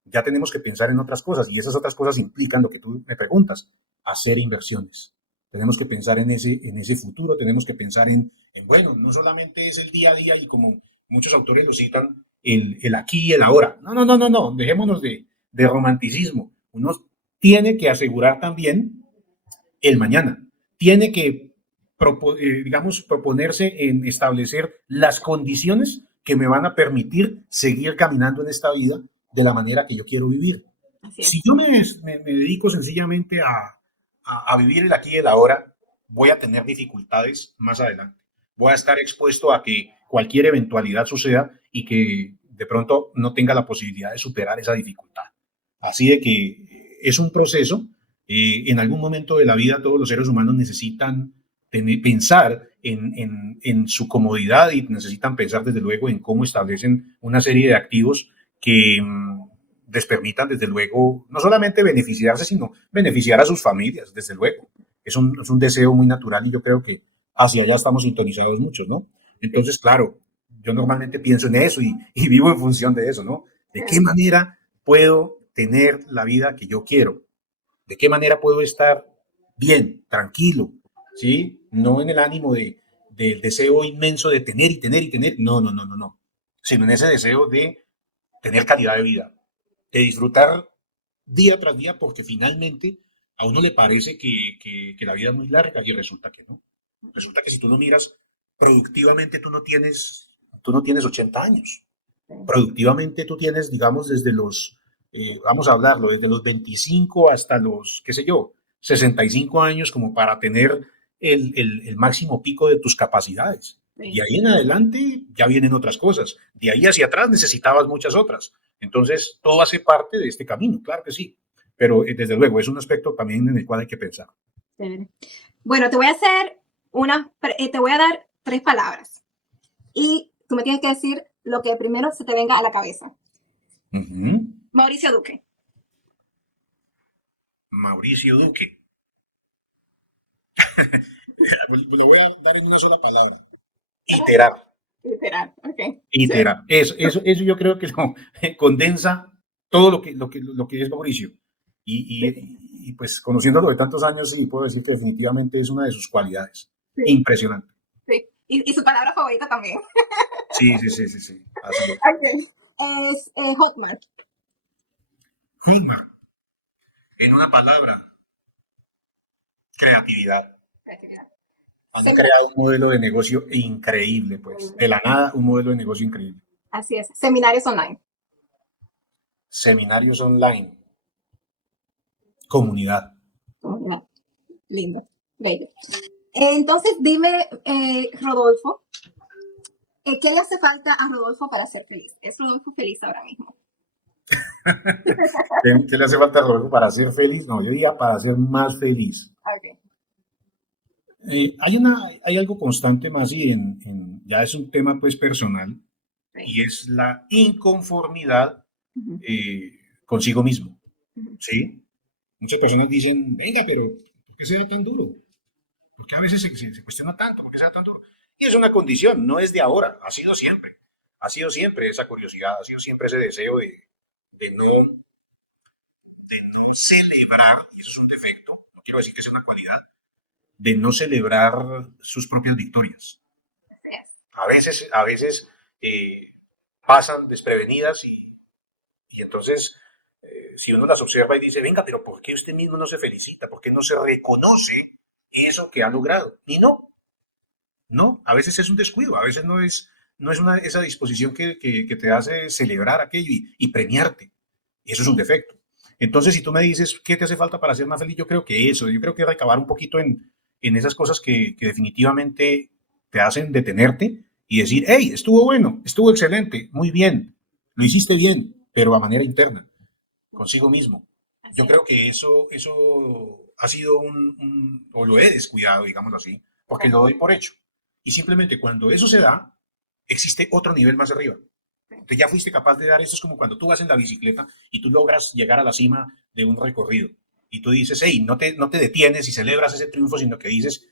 ya tenemos que pensar en otras cosas y esas otras cosas implican lo que tú me preguntas, hacer inversiones. Tenemos que pensar en ese futuro, tenemos que pensar bueno, no solamente es el día a día y como muchos autores lo citan, el aquí y el ahora. No, no, no, no, no, dejémonos de romanticismo. Uno tiene que asegurar también el mañana. Tiene que, digamos, proponerse en establecer las condiciones que me van a permitir seguir caminando en esta vida de la manera que yo quiero vivir. Así es. Si yo me dedico sencillamente a vivir el aquí y el ahora, voy a tener dificultades más adelante. Voy a estar expuesto a que cualquier eventualidad suceda y que de pronto no tenga la posibilidad de superar esa dificultad. Así de que es un proceso. En algún momento de la vida todos los seres humanos necesitan pensar en su comodidad y necesitan pensar desde luego en cómo establecen una serie de activos que les permitan desde luego no solamente beneficiarse, sino beneficiar a sus familias, desde luego. Es un deseo muy natural y yo creo que hacia allá estamos sintonizados muchos, ¿no? Sí. Entonces, claro, yo normalmente pienso en eso y vivo en función de eso, ¿no? ¿De qué manera puedo tener la vida que yo quiero? ¿De qué manera puedo estar bien, tranquilo? ¿Sí? No en el ánimo del deseo inmenso de tener y tener y tener. No, no, no, no, no. Sino en ese deseo de tener calidad de vida, de disfrutar día tras día, porque finalmente a uno le parece que la vida es muy larga y resulta que no. Resulta que si tú no miras, productivamente tú no tienes 80 años. Productivamente tú tienes, digamos, vamos a hablarlo, desde los 25 hasta los, qué sé yo, 65 años como para tener el máximo pico de tus capacidades. De Sí. ahí en adelante ya vienen otras cosas. De ahí hacia atrás necesitabas muchas otras. Entonces, todo hace parte de este camino, claro que sí. Pero desde luego es un aspecto también en el cual hay que pensar. Chévere. Bueno, te voy a dar tres palabras y tú me tienes que decir lo que primero se te venga a la cabeza. Ujú. Mauricio Duque. Mauricio Duque. Le voy a dar en una sola palabra. Ajá. Iterar. Literal. Ok. Chévere. Iterar. Eso yo creo que no, condensa todo lo que es Mauricio. Y, Sí, pues conociéndolo de tantos años, sí, puedo decir que definitivamente es una de sus cualidades. sí, Impresionante. sí. Y su palabra favorita también. Sí, sí, sí, sí, sí. Así es. Ok. Es Hotmart. Hallmark. En una palabra, creatividad. Han creado un modelo de negocio increíble, pues. De la nada, un modelo de negocio increíble. Así es. Seminarios online. Seminarios online. Comunidad. No, lindo. Bello. Entonces, dime, Rodolfo, ¿qué le hace falta a Rodolfo para ser feliz? ¿Es Rodolfo feliz ahora mismo? ¿Qué le hace falta a Rodolfo para ser feliz? No, yo diría para ser más feliz. Ok. Hay algo constante más y ya es un tema pues personal Sí. y es la inconformidad Ujú, consigo mismo, ujú. ¿sí? Muchas personas dicen, venga, pero ¿por qué se ve tan duro? ¿Por qué a veces se cuestiona tanto? ¿Por qué se ve tan duro? Y es una condición, no es de ahora, ha sido siempre. Ha sido siempre esa curiosidad, ha sido siempre ese deseo de no celebrar, y eso es un defecto, no quiero decir que sea una cualidad, de no celebrar sus propias victorias. A veces pasan desprevenidas y entonces si uno las observa y dice, venga, pero ¿por qué usted mismo no se felicita? ¿Por qué no se reconoce eso que ha logrado? Y no, a veces es un descuido, a veces no es esa disposición que te hace celebrar aquello y premiarte. Y eso es un defecto. Entonces, si tú me dices, ¿qué te hace falta para ser más feliz? Yo creo que recabar un poquito en esas cosas que definitivamente te hacen detenerte y decir, hey, estuvo bueno, estuvo excelente, muy bien, lo hiciste bien, pero a manera interna, consigo mismo. Yo creo que eso ha sido o lo he descuidado, digámoslo así, porque lo doy por hecho. Y simplemente cuando eso se da, existe otro nivel más arriba. Entonces ya fuiste capaz de dar eso, es como cuando tú vas en la bicicleta y tú logras llegar a la cima de un recorrido. Y tú dices, hey, no te detienes y celebras ese triunfo, sino que dices,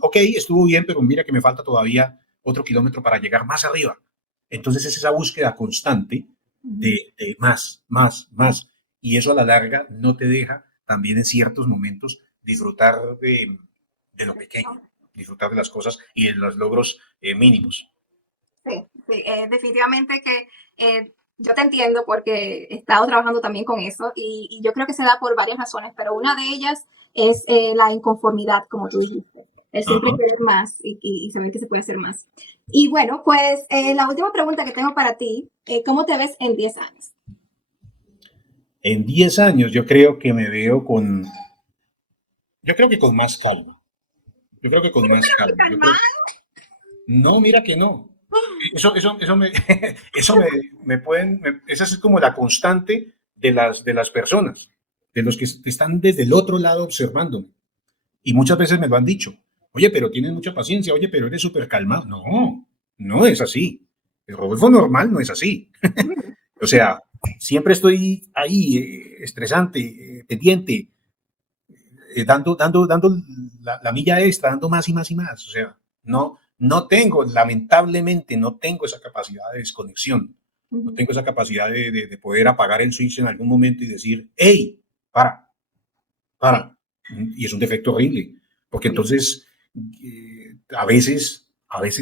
ok, estuvo bien, pero mira que me falta todavía otro kilómetro para llegar más arriba. Entonces es esa búsqueda constante de más, más, más. Y eso a la larga no te deja también en ciertos momentos disfrutar de lo pequeño, disfrutar de las cosas y de los logros mínimos. Sí, sí, definitivamente que yo te entiendo porque he estado trabajando también con eso y yo creo que se da por varias razones, pero una de ellas es la inconformidad, como tú dijiste. El siempre Ajá. querer más y saber que se puede hacer más. Y bueno, pues la última pregunta que tengo para ti, ¿cómo te ves en 10 años? En 10 años yo creo que me veo yo creo que con más calma. Yo creo que con más calma. No, mira que no. Eso esa es como la constante de las personas, de los que están desde el otro lado observándome. Y muchas veces me lo han dicho. Oye, pero tienes mucha paciencia, oye, pero eres súper calmado. No, no es así. El Rodolfo normal no es así. O sea, siempre estoy ahí, estresante, pendiente, dando la milla extra, dando más y más y más. O sea, no tengo, lamentablemente, no tengo esa capacidad de desconexión. No tengo esa capacidad de poder apagar el switch en algún momento y decir, hey, para. Y es un defecto horrible, porque entonces a veces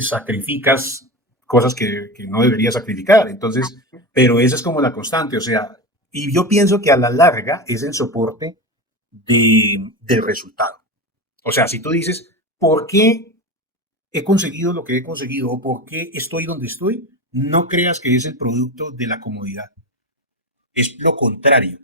sacrificas cosas que no deberías sacrificar. Entonces, pero esa es como la constante, o sea, y yo pienso que a la larga es el soporte del resultado. O sea, si tú dices, ¿por qué he conseguido lo que he conseguido o por qué estoy donde estoy? No creas que es el producto de la comodidad. Es lo contrario.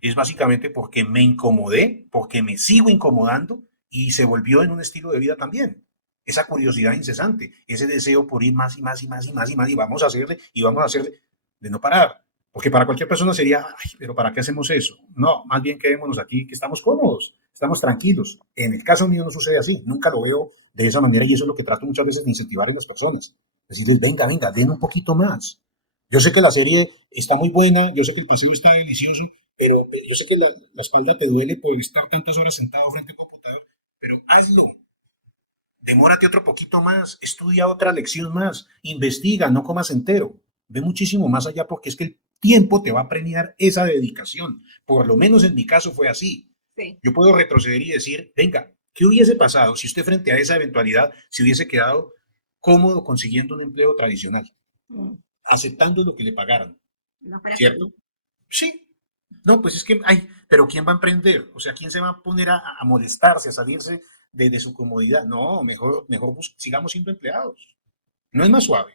Es básicamente porque me incomodé, porque me sigo incomodando y se volvió en un estilo de vida también. Esa curiosidad incesante, ese deseo por ir más y más y más y más y más y vamos a hacerle y vamos a hacerle de no parar. Porque para cualquier persona sería, ay, pero ¿para qué hacemos eso? No, más bien quedémonos aquí, que estamos cómodos, estamos tranquilos. En el caso mío no sucede así, nunca lo veo de esa manera y eso es lo que trato muchas veces de incentivar en las personas. Decirles, venga, venga, den un poquito más. Yo sé que la serie está muy buena, yo sé que el paseo está delicioso, pero yo sé que la espalda te duele por estar tantas horas sentado frente al computador, pero hazlo. Demórate otro poquito más, estudia otra lección más, investiga, no comas entero. Ve muchísimo más allá porque es que el tiempo te va a premiar esa dedicación. Por lo menos en mi caso fue así. Sí. Yo puedo retroceder y decir, venga, ¿qué hubiese pasado si usted frente a esa eventualidad se hubiese quedado cómodo consiguiendo un empleo tradicional, aceptando lo que le pagaran? No, pero ¿Cierto? Sí. No, pues es que, ay, pero ¿quién va a emprender? O sea, ¿quién se va a poner a molestarse, a salirse de su comodidad? No, mejor sigamos siendo empleados. No es más suave.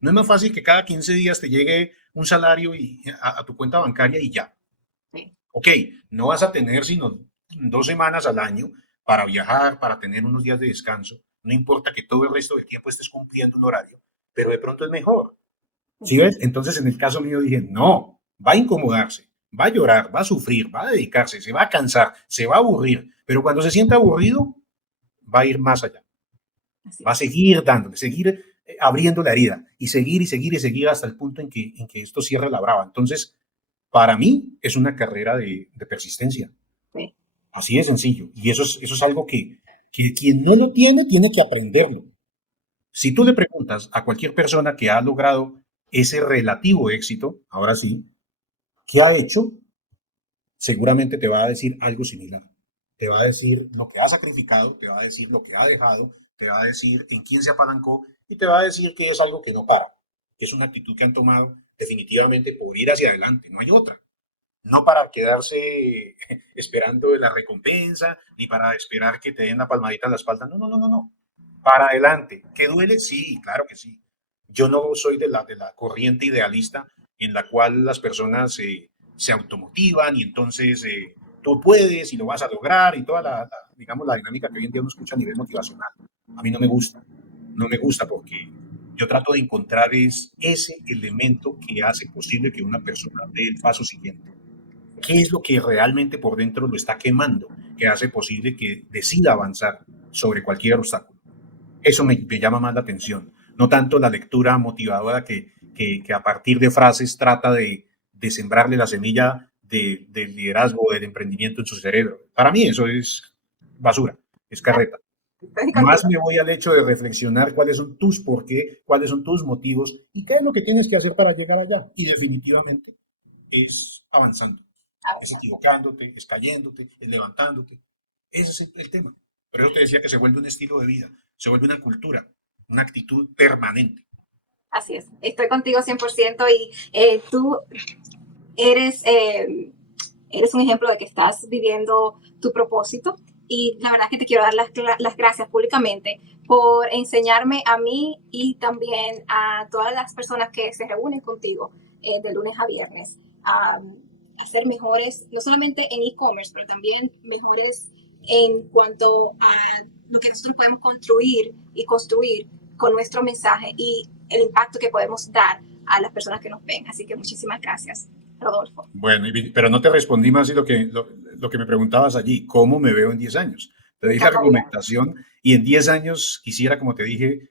No es más fácil que cada 15 días te llegue un salario a tu cuenta bancaria y ya. sí. Ok, no vas a tener sino 2 semanas al año para viajar, para tener unos días de descanso. No importa que todo el resto del tiempo estés cumpliendo un horario, pero de pronto es mejor. ¿Sí ves? Entonces, en el caso mío dije, no, va a incomodarse, va a llorar, va a sufrir, va a dedicarse, se va a cansar, se va a aburrir, pero cuando se sienta aburrido, va a ir más allá, Así va a es. seguir dándole, seguir abriendo la herida y seguir y seguir y seguir hasta el punto en que esto cierre la brava. Entonces, para mí es una carrera de persistencia, Sí. así de sencillo. Y eso es algo que quien no lo tiene que aprenderlo. Si tú le preguntas a cualquier persona que ha logrado ese relativo éxito, ahora sí, ¿qué ha hecho? Seguramente te va a decir algo similar. te va a decir lo que ha sacrificado, te va a decir lo que ha dejado, te va a decir en quién se apalancó y te va a decir que es algo que no para. Es una actitud que han tomado definitivamente por ir hacia adelante, no hay otra. No para quedarse esperando la recompensa, ni para esperar que te den la palmadita en la espalda. No, no, no, no, no. Para adelante. ¿Que duele? Sí, claro que sí. Yo no soy de la corriente idealista en la cual las personas se automotivan y entonces tú puedes y lo vas a lograr y toda digamos, la dinámica que hoy en día uno escucha a nivel motivacional. A mí no me gusta. No me gusta porque yo trato de encontrar ese elemento que hace posible que una persona dé el paso siguiente. ¿Qué es lo que realmente por dentro lo está quemando, que hace posible que decida avanzar sobre cualquier obstáculo? Eso me llama más la atención, no tanto la lectura motivadora que a partir de frases trata de sembrarle la semilla del liderazgo, del emprendimiento en su cerebro. Para mí eso es basura, es carreta. Estoy Más contigo. me voy al hecho de reflexionar cuáles son tus por qué, cuáles son tus motivos y qué es lo que tienes que hacer para llegar allá. Y definitivamente es avanzando, es equivocándote, es cayéndote, es levantándote. Ese es el tema. Por eso te decía que se vuelve un estilo de vida, se vuelve una cultura, una actitud permanente. Así es, estoy contigo 100% y tú eres, eres un ejemplo de que estás viviendo tu propósito y la verdad es que te quiero dar las gracias públicamente por enseñarme a mí y también a todas las personas que se reúnen contigo de lunes a viernes a ser mejores, no solamente en e-commerce, pero también mejores en cuanto a lo que nosotros podemos construir y construir con nuestro mensaje y el impacto que podemos dar a las personas que nos ven. Así que muchísimas gracias, Rodolfo. Bueno, pero no te respondí más de lo que me preguntabas allí, ¿cómo me veo en 10 años? Te di la argumentación y en 10 años quisiera, como te dije,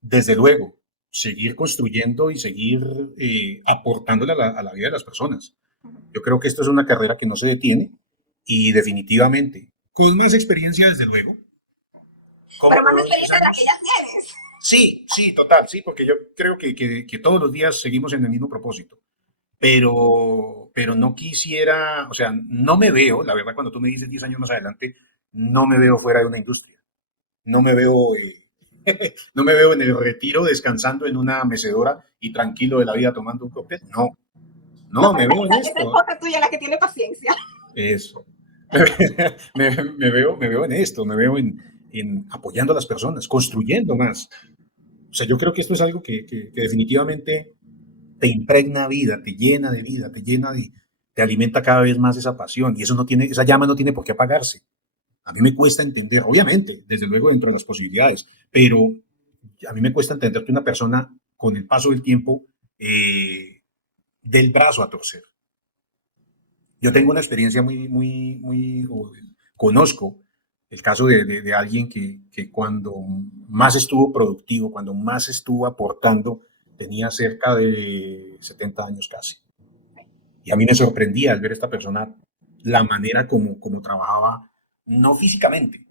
desde luego, seguir construyendo y seguir aportándole a la vida de las personas. Yo creo que esto es una carrera que no se detiene y definitivamente, con más experiencia, desde luego. ¿Cómo Pero me más veo en 10 experiencia de la que años? ya tienes. Sí, sí, total, sí, porque yo creo que todos los días seguimos en el mismo propósito, pero no quisiera, o sea, no me veo, la verdad, cuando tú me dices 10 años más adelante, no me veo fuera de una industria, no me veo, no me veo en el retiro descansando en una mecedora y tranquilo de la vida tomando un cóctel, no, No, no, pero me veo en esa esto, esposa tuya es la que tiene paciencia. eso, me veo en esto, me veo en apoyando a las personas, construyendo más. O sea, yo creo que esto es algo que definitivamente te impregna vida, te llena de vida, te alimenta cada vez más esa pasión y eso no tiene, esa llama no tiene por qué apagarse. A mí me cuesta entender, obviamente, desde luego dentro de las posibilidades, pero a mí me cuesta entender que una persona con el paso del tiempo dé el brazo a torcer. Yo tengo una experiencia conozco el caso de alguien que cuando más estuvo productivo, cuando más estuvo aportando, tenía cerca de 70 años casi. Y a mí me sorprendía al ver a esta persona la manera como trabajaba, no físicamente,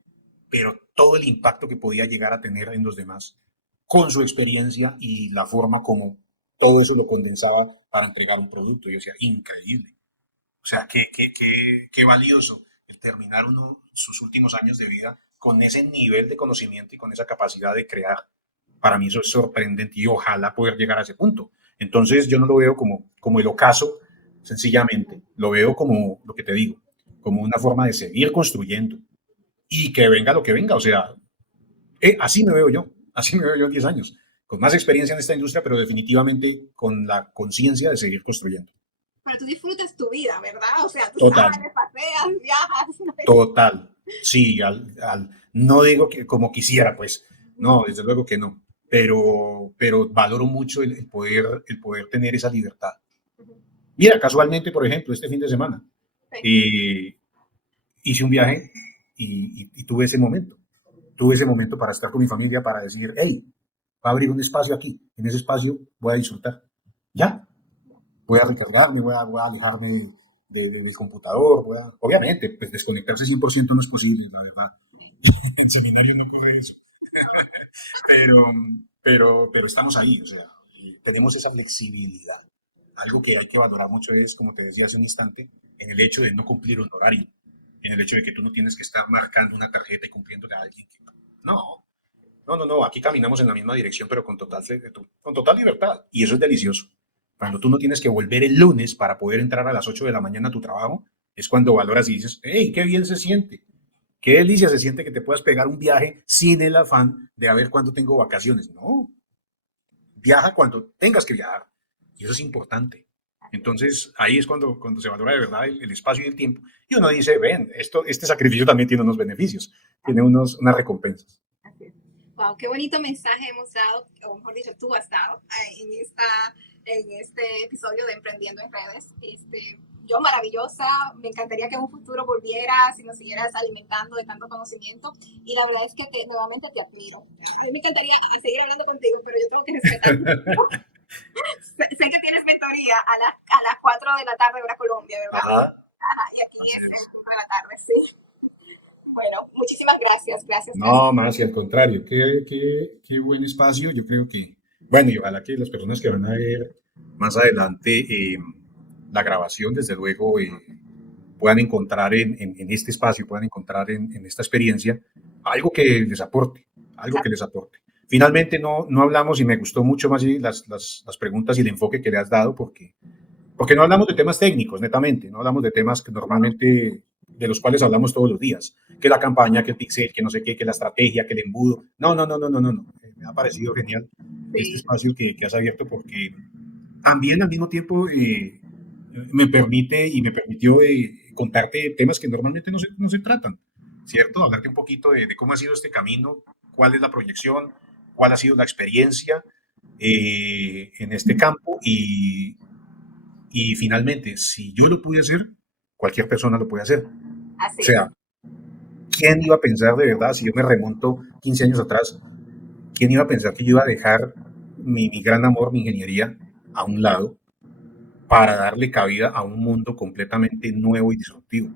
pero todo el impacto que podía llegar a tener en los demás con su experiencia y la forma como todo eso lo condensaba para entregar un producto. Y yo decía, increíble. O sea, qué valioso el terminar sus últimos años de vida con ese nivel de conocimiento y con esa capacidad de crear. Para mí eso es sorprendente y ojalá poder llegar a ese punto. Entonces yo no lo veo como el ocaso, sencillamente, lo veo como lo que te digo, como una forma de seguir construyendo y que venga lo que venga. O sea, así me veo yo en 10 años, con más experiencia en esta industria, pero definitivamente con la conciencia de seguir construyendo. Pero tú disfrutas tu vida, ¿verdad? O sea, tú Total, sales, paseas, viajas. total. Sí, no digo que como quisiera, pues, no, desde luego que no, pero valoro mucho el poder tener esa libertad. Mira, casualmente, por ejemplo, este fin de semana Sí. eh, hice un viaje y tuve ese momento para estar con mi familia, para decir, hey, va a abrir un espacio aquí, en ese espacio voy a disfrutar. Ya, voy a recargarme, voy a alejarme del computador, obviamente, pues desconectarse 100% no es posible, la verdad. En seminario no ocurre eso, pero, pero estamos ahí, o sea, y tenemos esa flexibilidad. Algo que hay que valorar mucho es, como te decía hace un instante, en el hecho de no cumplir un horario, en el hecho de que tú no tienes que estar marcando una tarjeta y cumpliéndole a alguien. No, aquí caminamos en la misma dirección, pero con total libertad. Y eso es delicioso. Cuando tú no tienes que volver el lunes para poder entrar a las 8 de la mañana a tu trabajo, es cuando valoras y dices, hey, qué bien se siente. Qué delicia se siente que te puedas pegar un viaje sin el afán de a ver cuándo tengo vacaciones. No, viaja cuando tengas que viajar. Y eso es importante. Entonces, ahí es cuando se valora de verdad el espacio y el tiempo. Y uno dice, ven, este sacrificio también tiene unos beneficios, tiene unas recompensas. Wow, qué bonito mensaje hemos dado, o mejor dicho, tú has dado en este episodio de Emprendiendo en Redes. Yo maravillosa, me encantaría que en un futuro volvieras y nos siguieras alimentando de tanto conocimiento. Y la verdad es que nuevamente te admiro. A mí me encantaría seguir hablando contigo, pero yo tengo que respetar. sé que tienes mentoría a las 4 de la tarde hora Colombia, ¿verdad? Ajá, y aquí es el 5 de la tarde, sí. Bueno, muchísimas gracias. No, más y al contrario, qué buen espacio. Yo creo que, bueno, y ojalá que las personas que van a ver más adelante la grabación, desde luego, puedan encontrar en este espacio, puedan encontrar en esta experiencia algo que les aporte, algo que les aporte. Finalmente no hablamos, y me gustó mucho más las preguntas y el enfoque que le has dado, porque no hablamos de temas técnicos, netamente, no hablamos de temas que normalmente, de los cuales hablamos todos los días, que la campaña, que el pixel, que no sé qué, que la estrategia, que el embudo. No. Me ha parecido genial este espacio que has abierto, porque también al mismo tiempo me permite y me permitió contarte temas que normalmente no se tratan, ¿cierto? Hablarte un poquito de cómo ha sido este camino, cuál es la proyección, cuál ha sido la experiencia en este campo y finalmente, si yo lo pude hacer, cualquier persona lo puede hacer. Así o sea, ¿quién iba a pensar de verdad, si yo me remonto 15 años atrás, quién iba a pensar que yo iba a dejar mi gran amor, mi ingeniería, a un lado para darle cabida a un mundo completamente nuevo y disruptivo?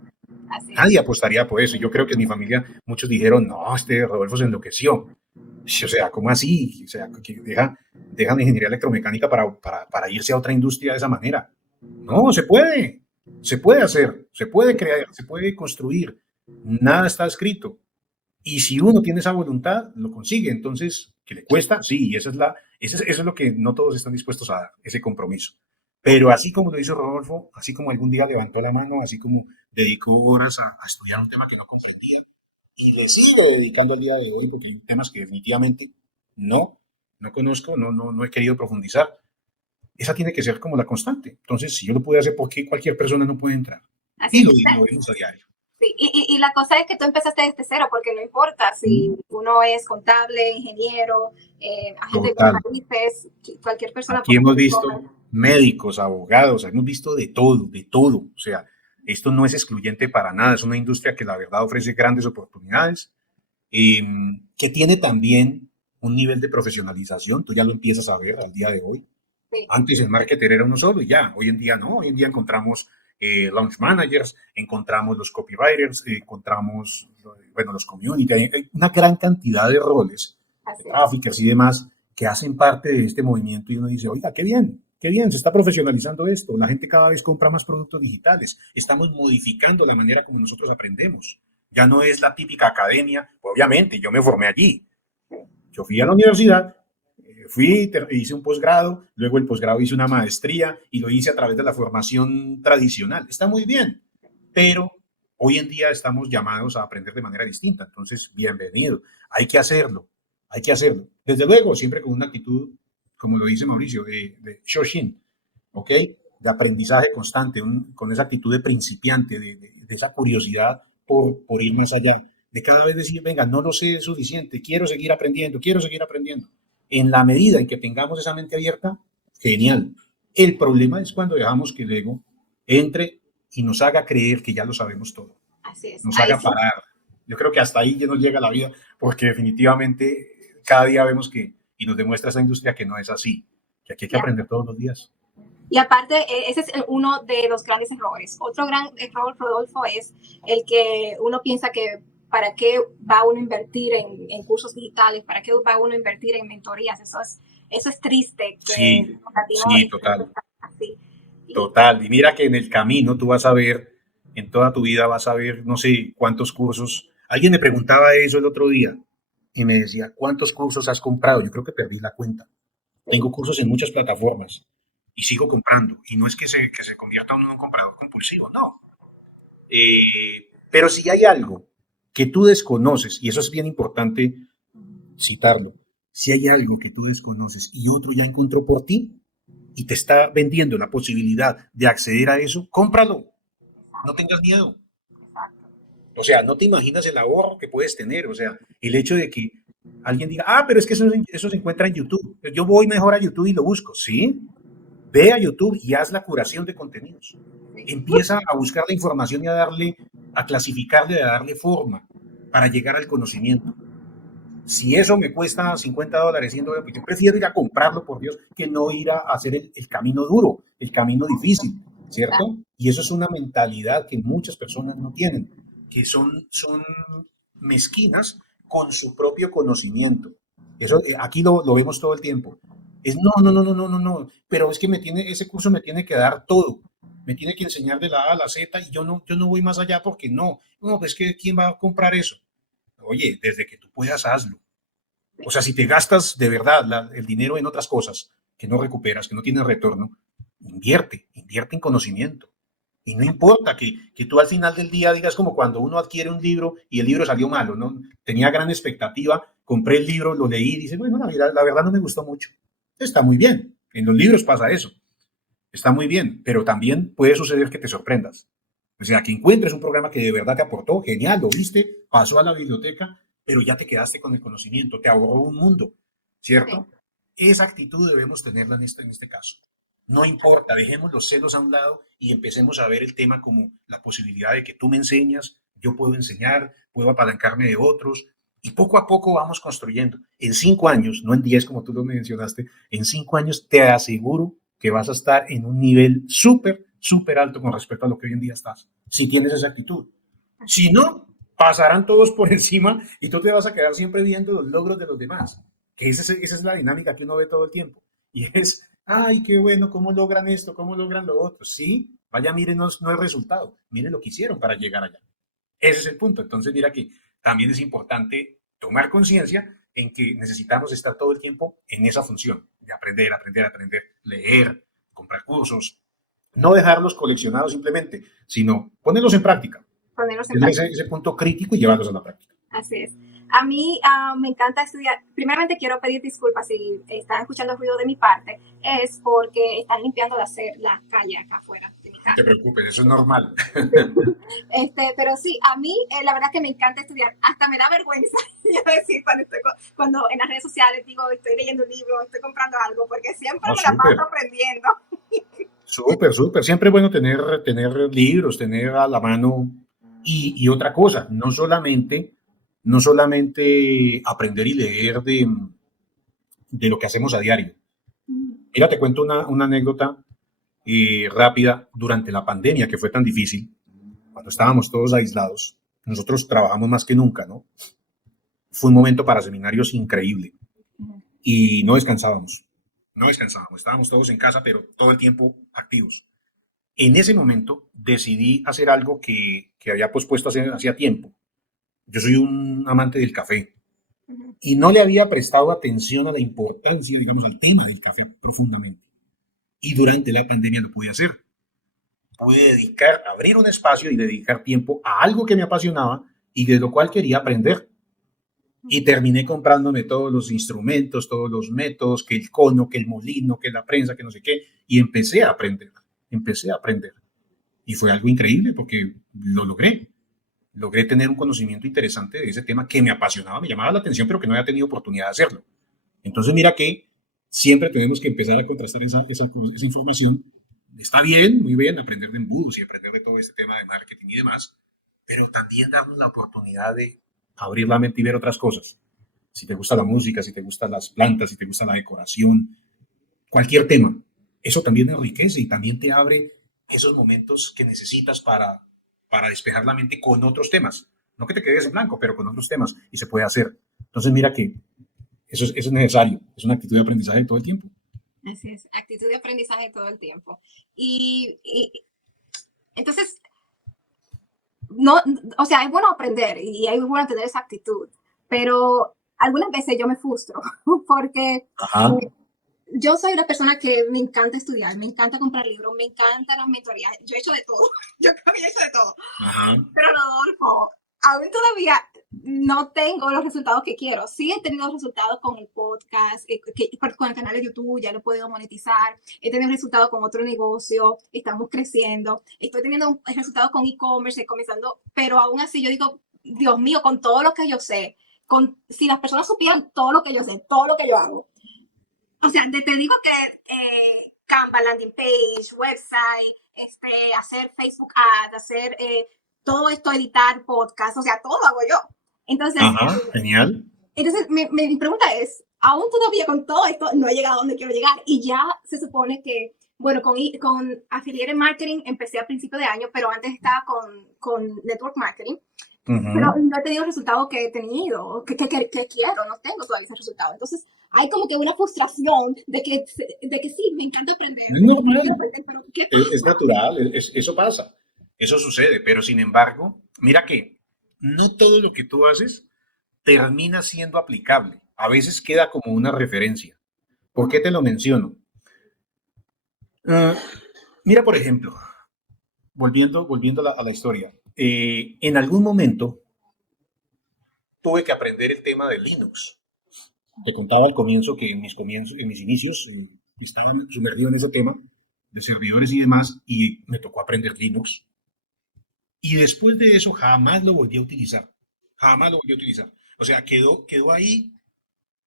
Nadie apostaría por eso. Yo creo que en mi familia muchos dijeron, no, Rodolfo se enloqueció. O sea, ¿cómo así? O sea, que deja la ingeniería electromecánica para irse a otra industria de esa manera. No, se puede hacer, se puede crear, se puede construir. Nada está escrito. Y si uno tiene esa voluntad, lo consigue. Entonces, ¿que le cuesta? Sí, y eso es lo que no todos están dispuestos a dar, ese compromiso. Pero así como lo hizo Rodolfo, así como algún día levantó la mano, así como dedicó horas a estudiar un tema que no comprendía, y le sigo dedicando al día de hoy, porque hay temas que definitivamente no conozco, no he querido profundizar. Esa tiene que ser como la constante. Entonces, si yo lo pude hacer, ¿por qué cualquier persona no puede entrar? Y lo vemos a diario. Sí, y la cosa es que tú empezaste desde cero, porque no importa si uno es contable, ingeniero, agente de países, cualquier persona. Aquí hemos visto médicos, abogados, hemos visto de todo. O sea, esto no es excluyente para nada, es una industria que la verdad ofrece grandes oportunidades, que tiene también un nivel de profesionalización, tú ya lo empiezas a ver al día de hoy. Sí. Antes el marketer era uno solo y ya, hoy en día no, hoy en día encontramos launch managers, encontramos los copywriters, encontramos, bueno, los community, hay una gran cantidad de roles, de traffickers y demás, que hacen parte de este movimiento y uno dice, oiga, qué bien, se está profesionalizando esto, la gente cada vez compra más productos digitales, estamos modificando la manera como nosotros aprendemos, ya no es la típica academia, obviamente, yo me formé allí, yo fui a la universidad, hice un posgrado, luego el posgrado hice una maestría y lo hice a través de la formación tradicional. Está muy bien, pero hoy en día estamos llamados a aprender de manera distinta. Entonces, bienvenido. Hay que hacerlo. Desde luego, siempre con una actitud, como lo dice Mauricio, de Shoshin, ¿ok? De aprendizaje constante, con esa actitud de principiante, de esa curiosidad por ir más allá, de cada vez decir, venga, no lo sé suficiente, quiero seguir aprendiendo. En la medida en que tengamos esa mente abierta, genial. El problema es cuando dejamos que el ego entre y nos haga creer que ya lo sabemos todo. Así es. Nos haga parar. Yo creo que hasta ahí ya nos llega la vida, porque definitivamente cada día vemos y nos demuestra esa industria que no es así, que aquí hay que aprender todos los días. Y aparte, ese es uno de los grandes errores. Otro gran error, Rodolfo, es el que uno piensa que ¿para qué va uno a invertir en cursos digitales? ¿Para qué va uno a invertir en mentorías? Eso es triste. Sí, total. Total. Y mira que en el camino tú vas a ver en toda tu vida vas a ver no sé cuántos cursos. Alguien me preguntaba eso el otro día y me decía, ¿cuántos cursos has comprado? Yo creo que perdí la cuenta. Tengo Sí. cursos en muchas plataformas y sigo comprando. Y no es que se convierta uno en un comprador compulsivo, no. Pero si hay algo que tú desconoces, y eso es bien importante citarlo, si hay algo que tú desconoces y otro ya encontró por ti y te está vendiendo la posibilidad de acceder a eso, cómpralo, no Exacto, tengas miedo. exacto. O sea, no te imaginas el ahorro que puedes tener. O sea, el hecho de que alguien diga, ah, pero es que eso se encuentra en YouTube. Yo voy mejor a YouTube y lo busco. Sí, ve a YouTube y haz la curación de contenidos. Sí. Empieza a buscar la información y a darle, a clasificarle, a darle forma para llegar al conocimiento. Si eso me cuesta $50, $100, pues yo prefiero ir a comprarlo, por Dios, que no ir a hacer el camino duro, el camino difícil, Exacto. ¿cierto? Y eso es una mentalidad que muchas personas no tienen, que son mezquinas con su propio conocimiento. Eso aquí lo vemos todo el tiempo. Es no, no, no, no, no, no, no, pero es que ese curso me tiene que dar todo, me tiene que enseñar de la A a la Z y yo no voy más allá porque no, pues que ¿quién va a comprar eso? Oye, desde que tú puedas, hazlo. O sea, si te gastas de verdad el dinero en otras cosas que no recuperas, que no tienen retorno, invierte en conocimiento. Y no importa que tú al final del día digas como cuando uno adquiere un libro y el libro salió malo, ¿no? Tenía gran expectativa, compré el libro, lo leí y dice, bueno, la verdad no me gustó mucho. Está muy bien. En los libros pasa eso. Está muy bien, pero también puede suceder que te sorprendas. O sea, que encuentres un programa que de verdad te aportó, genial, lo viste, pasó a la biblioteca, pero ya te quedaste con el conocimiento, te ahorró un mundo, Sí. ¿cierto? Esa actitud debemos tenerla en este caso. No importa, dejemos los celos a un lado y empecemos a ver el tema como la posibilidad de que tú me enseñas, yo puedo enseñar, puedo apalancarme de otros y poco a poco vamos construyendo. En 5 años, no en 10 como tú lo mencionaste, en 5 años te aseguro que vas a estar en un nivel súper, súper alto con respecto a lo que hoy en día estás, si tienes esa actitud. Así Si es. no, pasarán todos por encima y tú te vas a quedar siempre viendo los logros de los demás. Que esa es la dinámica que uno ve todo el tiempo. Y es, ay, qué bueno, ¿cómo logran esto? ¿Cómo logran lo otro? Sí, vaya, miren, no el resultado, miren lo que hicieron para llegar allá. Ese es el punto. Entonces, mira que también es importante tomar conciencia en que necesitamos estar todo el tiempo en esa función de aprender, aprender, aprender, leer, comprar cursos, no dejarlos coleccionados simplemente, sino ponerlos en práctica, Ponerlos en tener práctica. ese punto crítico y llevarlos a la práctica. Así es. A mí me encanta estudiar. Primeramente quiero pedir disculpas si están escuchando ruido de mi parte. Es porque están limpiando la calle acá afuera de mi No te casa. preocupes, eso es normal. Pero sí, a mí la verdad que me encanta estudiar. Hasta me da vergüenza yo decir cuando en las redes sociales digo estoy leyendo un libro, estoy comprando algo, porque siempre No, me la paso súper, aprendiendo. súper, súper. Siempre es bueno tener libros, tener a la mano y otra cosa, no solamente aprender y leer de lo que hacemos a diario. Mira, te cuento una anécdota rápida durante la pandemia que fue tan difícil, cuando estábamos todos aislados. Nosotros trabajamos más que nunca, ¿no? Fue un momento para seminarios increíble y no descansábamos. No descansábamos, estábamos todos en casa, pero todo el tiempo activos. En ese momento decidí hacer algo que había pospuesto hacía tiempo. Yo soy un amante del café y no le había prestado atención a la importancia, digamos, al tema del café profundamente. Y durante la pandemia lo pude hacer. Pude abrir un espacio y dedicar tiempo a algo que me apasionaba y de lo cual quería aprender. Y terminé comprándome todos los instrumentos, todos los métodos, que el cono, que el molino, que la prensa, que no sé qué, y empecé a aprender. Y fue algo increíble porque lo logré. Logré tener un conocimiento interesante de ese tema que me apasionaba, me llamaba la atención, pero que no había tenido oportunidad de hacerlo. Entonces, mira que siempre tenemos que empezar a contrastar esa información. Está bien, muy bien, aprender de embudos y aprender de todo este tema de marketing y demás, pero también darnos la oportunidad de abrir la mente y ver otras cosas. Si te gusta la música, si te gustan las plantas, si te gusta la decoración, cualquier tema, eso también enriquece y también te abre esos momentos que necesitas para despejar la mente con otros temas. No que te quedes en blanco, pero con otros temas y se puede hacer. Entonces mira que eso es necesario, es una actitud de aprendizaje todo el tiempo. Así es, actitud de aprendizaje todo el tiempo. Y entonces, no, o sea, es bueno aprender y es bueno tener esa actitud, pero algunas veces yo me frustro porque Ajá, yo soy una persona que me encanta estudiar, me encanta comprar libros, me encantan las mentorías, yo he hecho de todo, yo creo que yo he hecho de todo, ajá, pero Rodolfo, aún todavía no tengo los resultados que quiero. Sí he tenido resultados con el podcast, con el canal de YouTube, ya lo he podido monetizar. He tenido resultados con otro negocio, estamos creciendo. Estoy teniendo resultados con e-commerce, comenzando, pero aún así yo digo, Dios mío, con todo lo que yo sé, si las personas supieran todo lo que yo sé, todo lo que yo hago. O sea, te digo que Canva, landing page, website, hacer Facebook Ads, hacer todo esto, editar podcast, o sea, todo lo hago yo. Entonces, ajá, genial. mi pregunta es, aún todavía con todo esto no he llegado a donde quiero llegar y ya se supone que, bueno, con Affiliate Marketing empecé a principio de año, pero antes estaba con Network Marketing, pero Ujú. no he tenido el resultado que he tenido, que quiero, no tengo todavía ese resultado. Entonces, hay como que una frustración de que sí, me encanta aprender, Es me encanta normal, aprender, pero ¿qué es pasa? natural, eso pasa, eso sucede, pero sin embargo, mira que no todo lo que tú haces termina siendo aplicable. A veces queda como una referencia. ¿Por qué te lo menciono? Ah, mira, por ejemplo, volviendo a la historia, en algún momento tuve que aprender el tema de Linux. Te contaba al comienzo que en mis inicios, estaba sumergido en ese tema de servidores y demás, y me tocó aprender Linux. Y después de eso jamás lo volví a utilizar. Jamás lo volví a utilizar. O sea, quedó ahí,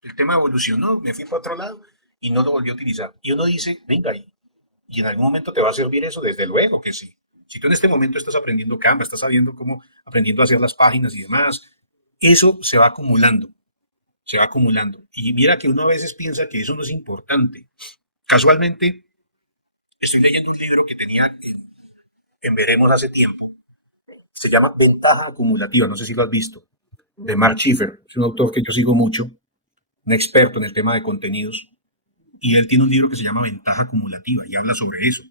el tema evolucionó, me fui para otro lado y no lo volví a utilizar. Y uno dice, venga, y en algún momento te va a servir eso, desde luego que sí. Si tú en este momento estás aprendiendo Canva, estás sabiendo cómo, aprendiendo a hacer las páginas y demás, eso se va acumulando, se va acumulando. Y mira que uno a veces piensa que eso no es importante. Casualmente, estoy leyendo un libro que tenía en Veremos hace tiempo, se llama Ventaja Acumulativa, no sé si lo has visto, de Mark Schiffer, es un autor que yo sigo mucho, un experto en el tema de contenidos, y él tiene un libro que se llama Ventaja Acumulativa y habla sobre eso,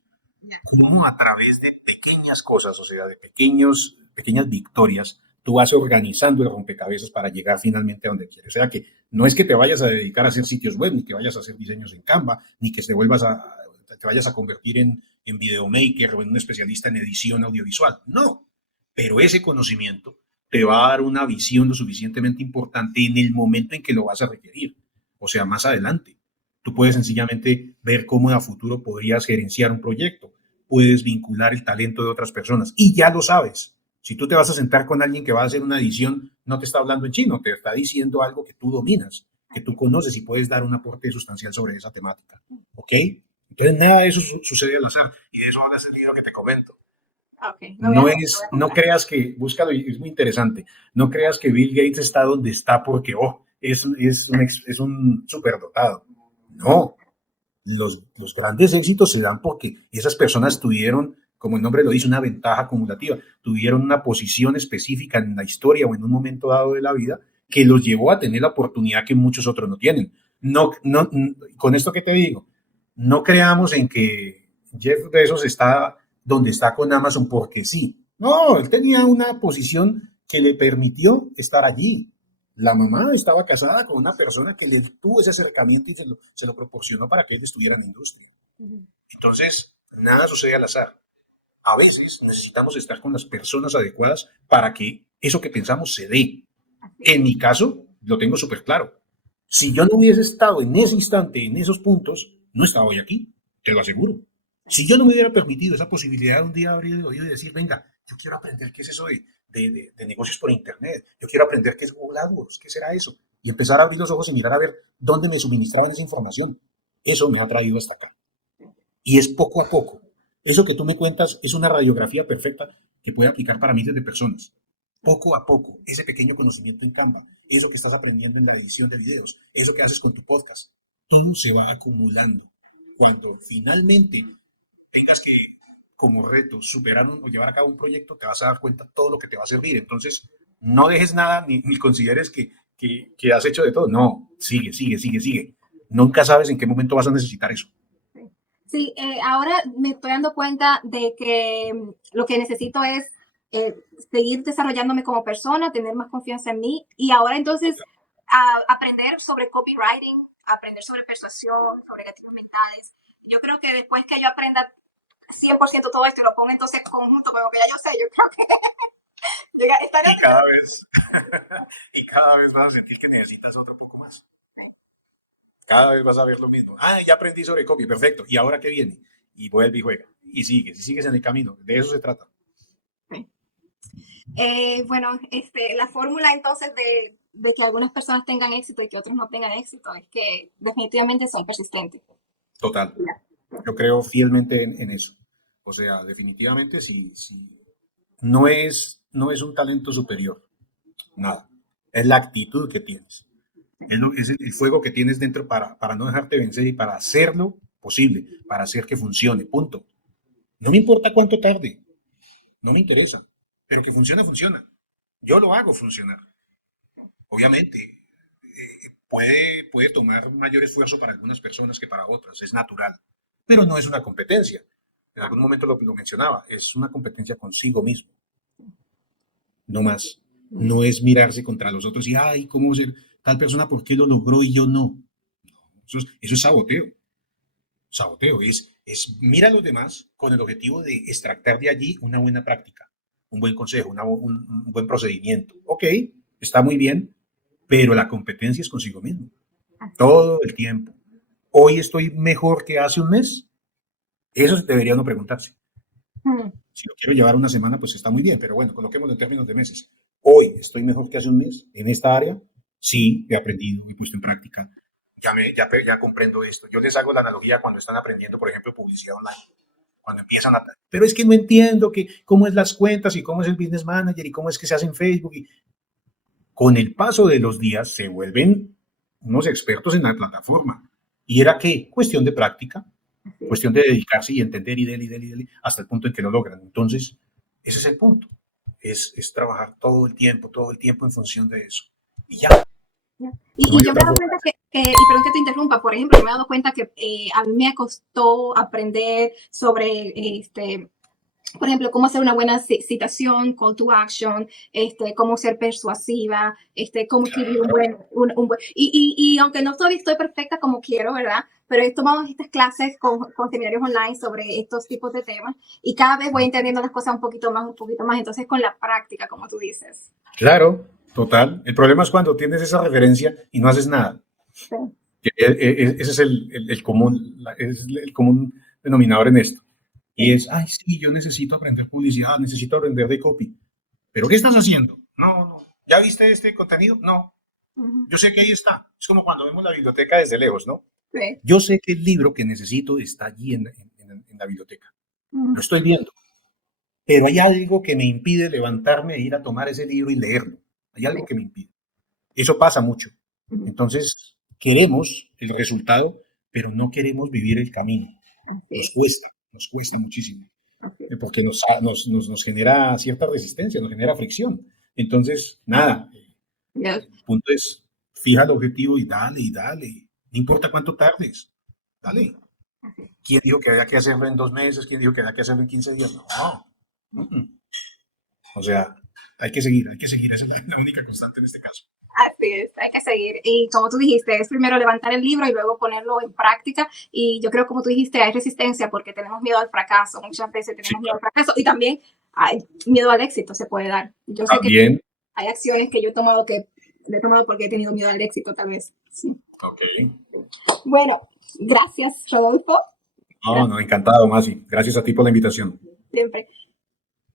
cómo a través de pequeñas cosas, o sea, de pequeñas victorias, tú vas organizando el rompecabezas para llegar finalmente a donde quieres. O sea que no es que te vayas a dedicar a hacer sitios web, ni que vayas a hacer diseños en Canva, ni que te vayas a convertir en videomaker o en un especialista en edición audiovisual. No, pero ese conocimiento te va a dar una visión lo suficientemente importante en el momento en que lo vas a requerir, o sea, más adelante. Tú puedes sencillamente ver cómo a futuro podrías gerenciar un proyecto, puedes vincular el talento de otras personas y ya lo sabes. Si tú te vas a sentar con alguien que va a hacer una edición, no te está hablando en chino, te está diciendo algo que tú dominas, que tú conoces y puedes dar un aporte sustancial sobre esa temática. ¿Ok? Entonces, nada de eso sucede al azar. Y de eso habla ese libro que te comento. Ok, lo voy a leer, lo voy a No comprar. creas que, búscalo, es muy interesante, no creas que Bill Gates está donde está porque, es un superdotado. No, los grandes éxitos se dan porque esas personas tuvieron, como el nombre lo dice, una ventaja acumulativa, tuvieron una posición específica en la historia o en un momento dado de la vida que los llevó a tener la oportunidad que muchos otros no tienen. Con esto que te digo, no creamos en que Jeff Bezos está donde está con Amazon porque sí. No, él tenía una posición que le permitió estar allí. La mamá estaba casada con una persona que le tuvo ese acercamiento y se lo proporcionó para que él estuviera en la industria. Entonces, nada sucede al azar. A veces necesitamos estar con las personas adecuadas para que eso que pensamos se dé. Así En es. mi caso, lo tengo súper claro. Si yo no hubiese estado en ese instante, en esos puntos, no estaba hoy aquí, te lo aseguro. Si yo no me hubiera permitido esa posibilidad de un día abrir el oído y decir, venga, yo quiero aprender qué es eso de negocios por Internet, yo quiero aprender qué es Google AdWords, qué será eso, y empezar a abrir los ojos y mirar a ver dónde me suministraban esa información, eso me ha traído hasta acá. Y es poco a poco. Eso que tú me cuentas es una radiografía perfecta que puede aplicar para miles de personas. Poco a poco, ese pequeño conocimiento en Canva, eso que estás aprendiendo en la edición de videos, eso que haces con tu podcast, todo se va acumulando. Cuando finalmente tengas que, como reto, superar o llevar a cabo un proyecto, te vas a dar cuenta todo lo que te va a servir. Entonces, no dejes nada ni consideres que has hecho de todo. No, sigue, sigue, sigue, sigue. Nunca sabes en qué momento vas a necesitar eso. Sí, ahora me estoy dando cuenta de que lo que necesito es seguir desarrollándome como persona, tener más confianza en mí y ahora entonces aprender sobre copywriting, aprender sobre persuasión, sobre gatillos mentales. Yo creo que después que yo aprenda 100% todo esto y lo ponga entonces en conjunto con lo que ya yo sé, yo creo que estaré... Y cada vez, y cada vez vas a sentir que necesitas otro poco más. Cada vez vas a ver lo mismo. Ah, ya aprendí sobre copy, perfecto. ¿Y ahora qué viene? Y vuelve y juega. Y sigues en el camino. De eso se trata. Bueno, la fórmula entonces de que algunas personas tengan éxito y que otros no tengan éxito es que definitivamente son persistentes. Total. Yo creo fielmente en eso. O sea, definitivamente sí, no es un talento superior. Nada. Es la actitud que tienes. Es el fuego que tienes dentro para no dejarte vencer y para hacerlo posible, para hacer que funcione. Punto. No me importa cuánto tarde. No me interesa. Pero que funcione, funciona. Yo lo hago funcionar. Obviamente, puede tomar mayor esfuerzo para algunas personas que para otras. Es natural. Pero no es una competencia. En algún momento lo mencionaba. Es una competencia consigo mismo. No más. No es mirarse contra los otros y, ay, ¿cómo ser tal persona? ¿Por qué lo logró y yo no? Eso es saboteo. Saboteo es mira a los demás con el objetivo de extractar de allí una buena práctica, un buen consejo, un buen procedimiento. Ok, está muy bien, pero la competencia es consigo mismo. Todo el tiempo. ¿Hoy estoy mejor que hace un mes? Eso debería uno preguntarse. Si lo quiero llevar una semana, pues está muy bien, pero bueno, coloquémoslo en términos de meses. Hoy estoy mejor que hace un mes en esta área. Sí, he aprendido, he puesto en práctica. Ya comprendo esto. Yo les hago la analogía cuando están aprendiendo, por ejemplo, publicidad online. Cuando empiezan a... Pero es que no entiendo cómo es las cuentas y cómo es el business manager y cómo es que se hace en Facebook. Con el paso de los días se vuelven unos expertos en la plataforma. ¿Y era qué? Cuestión de práctica, cuestión de dedicarse y entender y dele, hasta el punto en que lo logran. Entonces, ese es el punto. Es trabajar todo el tiempo en función de eso. Y ya. Y yo me he dado cuenta y perdón que te interrumpa, por ejemplo, yo me he dado cuenta que a mí me costó aprender sobre, por ejemplo, cómo hacer una buena citación, call to action, cómo ser persuasiva, cómo escribir un buen y aunque no todavía estoy perfecta como quiero, ¿verdad? Pero he tomado estas clases con seminarios online sobre estos tipos de temas y cada vez voy entendiendo las cosas un poquito más, entonces con la práctica, como tú dices. Claro, total. El problema es cuando tienes esa referencia y no haces nada. Sí. Ese es el común denominador en esto. Y es, ay, sí, yo necesito aprender publicidad, necesito aprender de copy. ¿Pero qué estás haciendo? No. ¿Ya viste este contenido? No. Yo sé que ahí está. Es como cuando vemos la biblioteca desde lejos, ¿no? Sí. Yo sé que el libro que necesito está allí en la biblioteca. Lo estoy viendo. Pero hay algo que me impide levantarme e ir a tomar ese libro y leerlo. Hay algo que me impide. Eso pasa mucho. Entonces, queremos el resultado, pero no queremos vivir el camino. Nos cuesta muchísimo. Porque nos genera cierta resistencia, nos genera fricción. Entonces, nada. El punto es, fija el objetivo y dale. No importa cuánto tardes. Dale. ¿Quién dijo que había que hacerlo en 2 meses? ¿Quién dijo que había que hacerlo en 15 días? No. O sea, hay que seguir, esa es la única constante en este caso. Así es, hay que seguir. Y como tú dijiste, es primero levantar el libro y luego ponerlo en práctica. Y yo creo, como tú dijiste, hay resistencia porque tenemos miedo al fracaso. Muchas veces tenemos miedo al fracaso y también hay miedo al éxito, se puede dar. Yo sé que hay acciones que yo he tomado porque he tenido miedo al éxito, tal vez. Sí. Ok. Bueno, gracias, Rodolfo. No, encantado, Masi. Gracias a ti por la invitación. Siempre.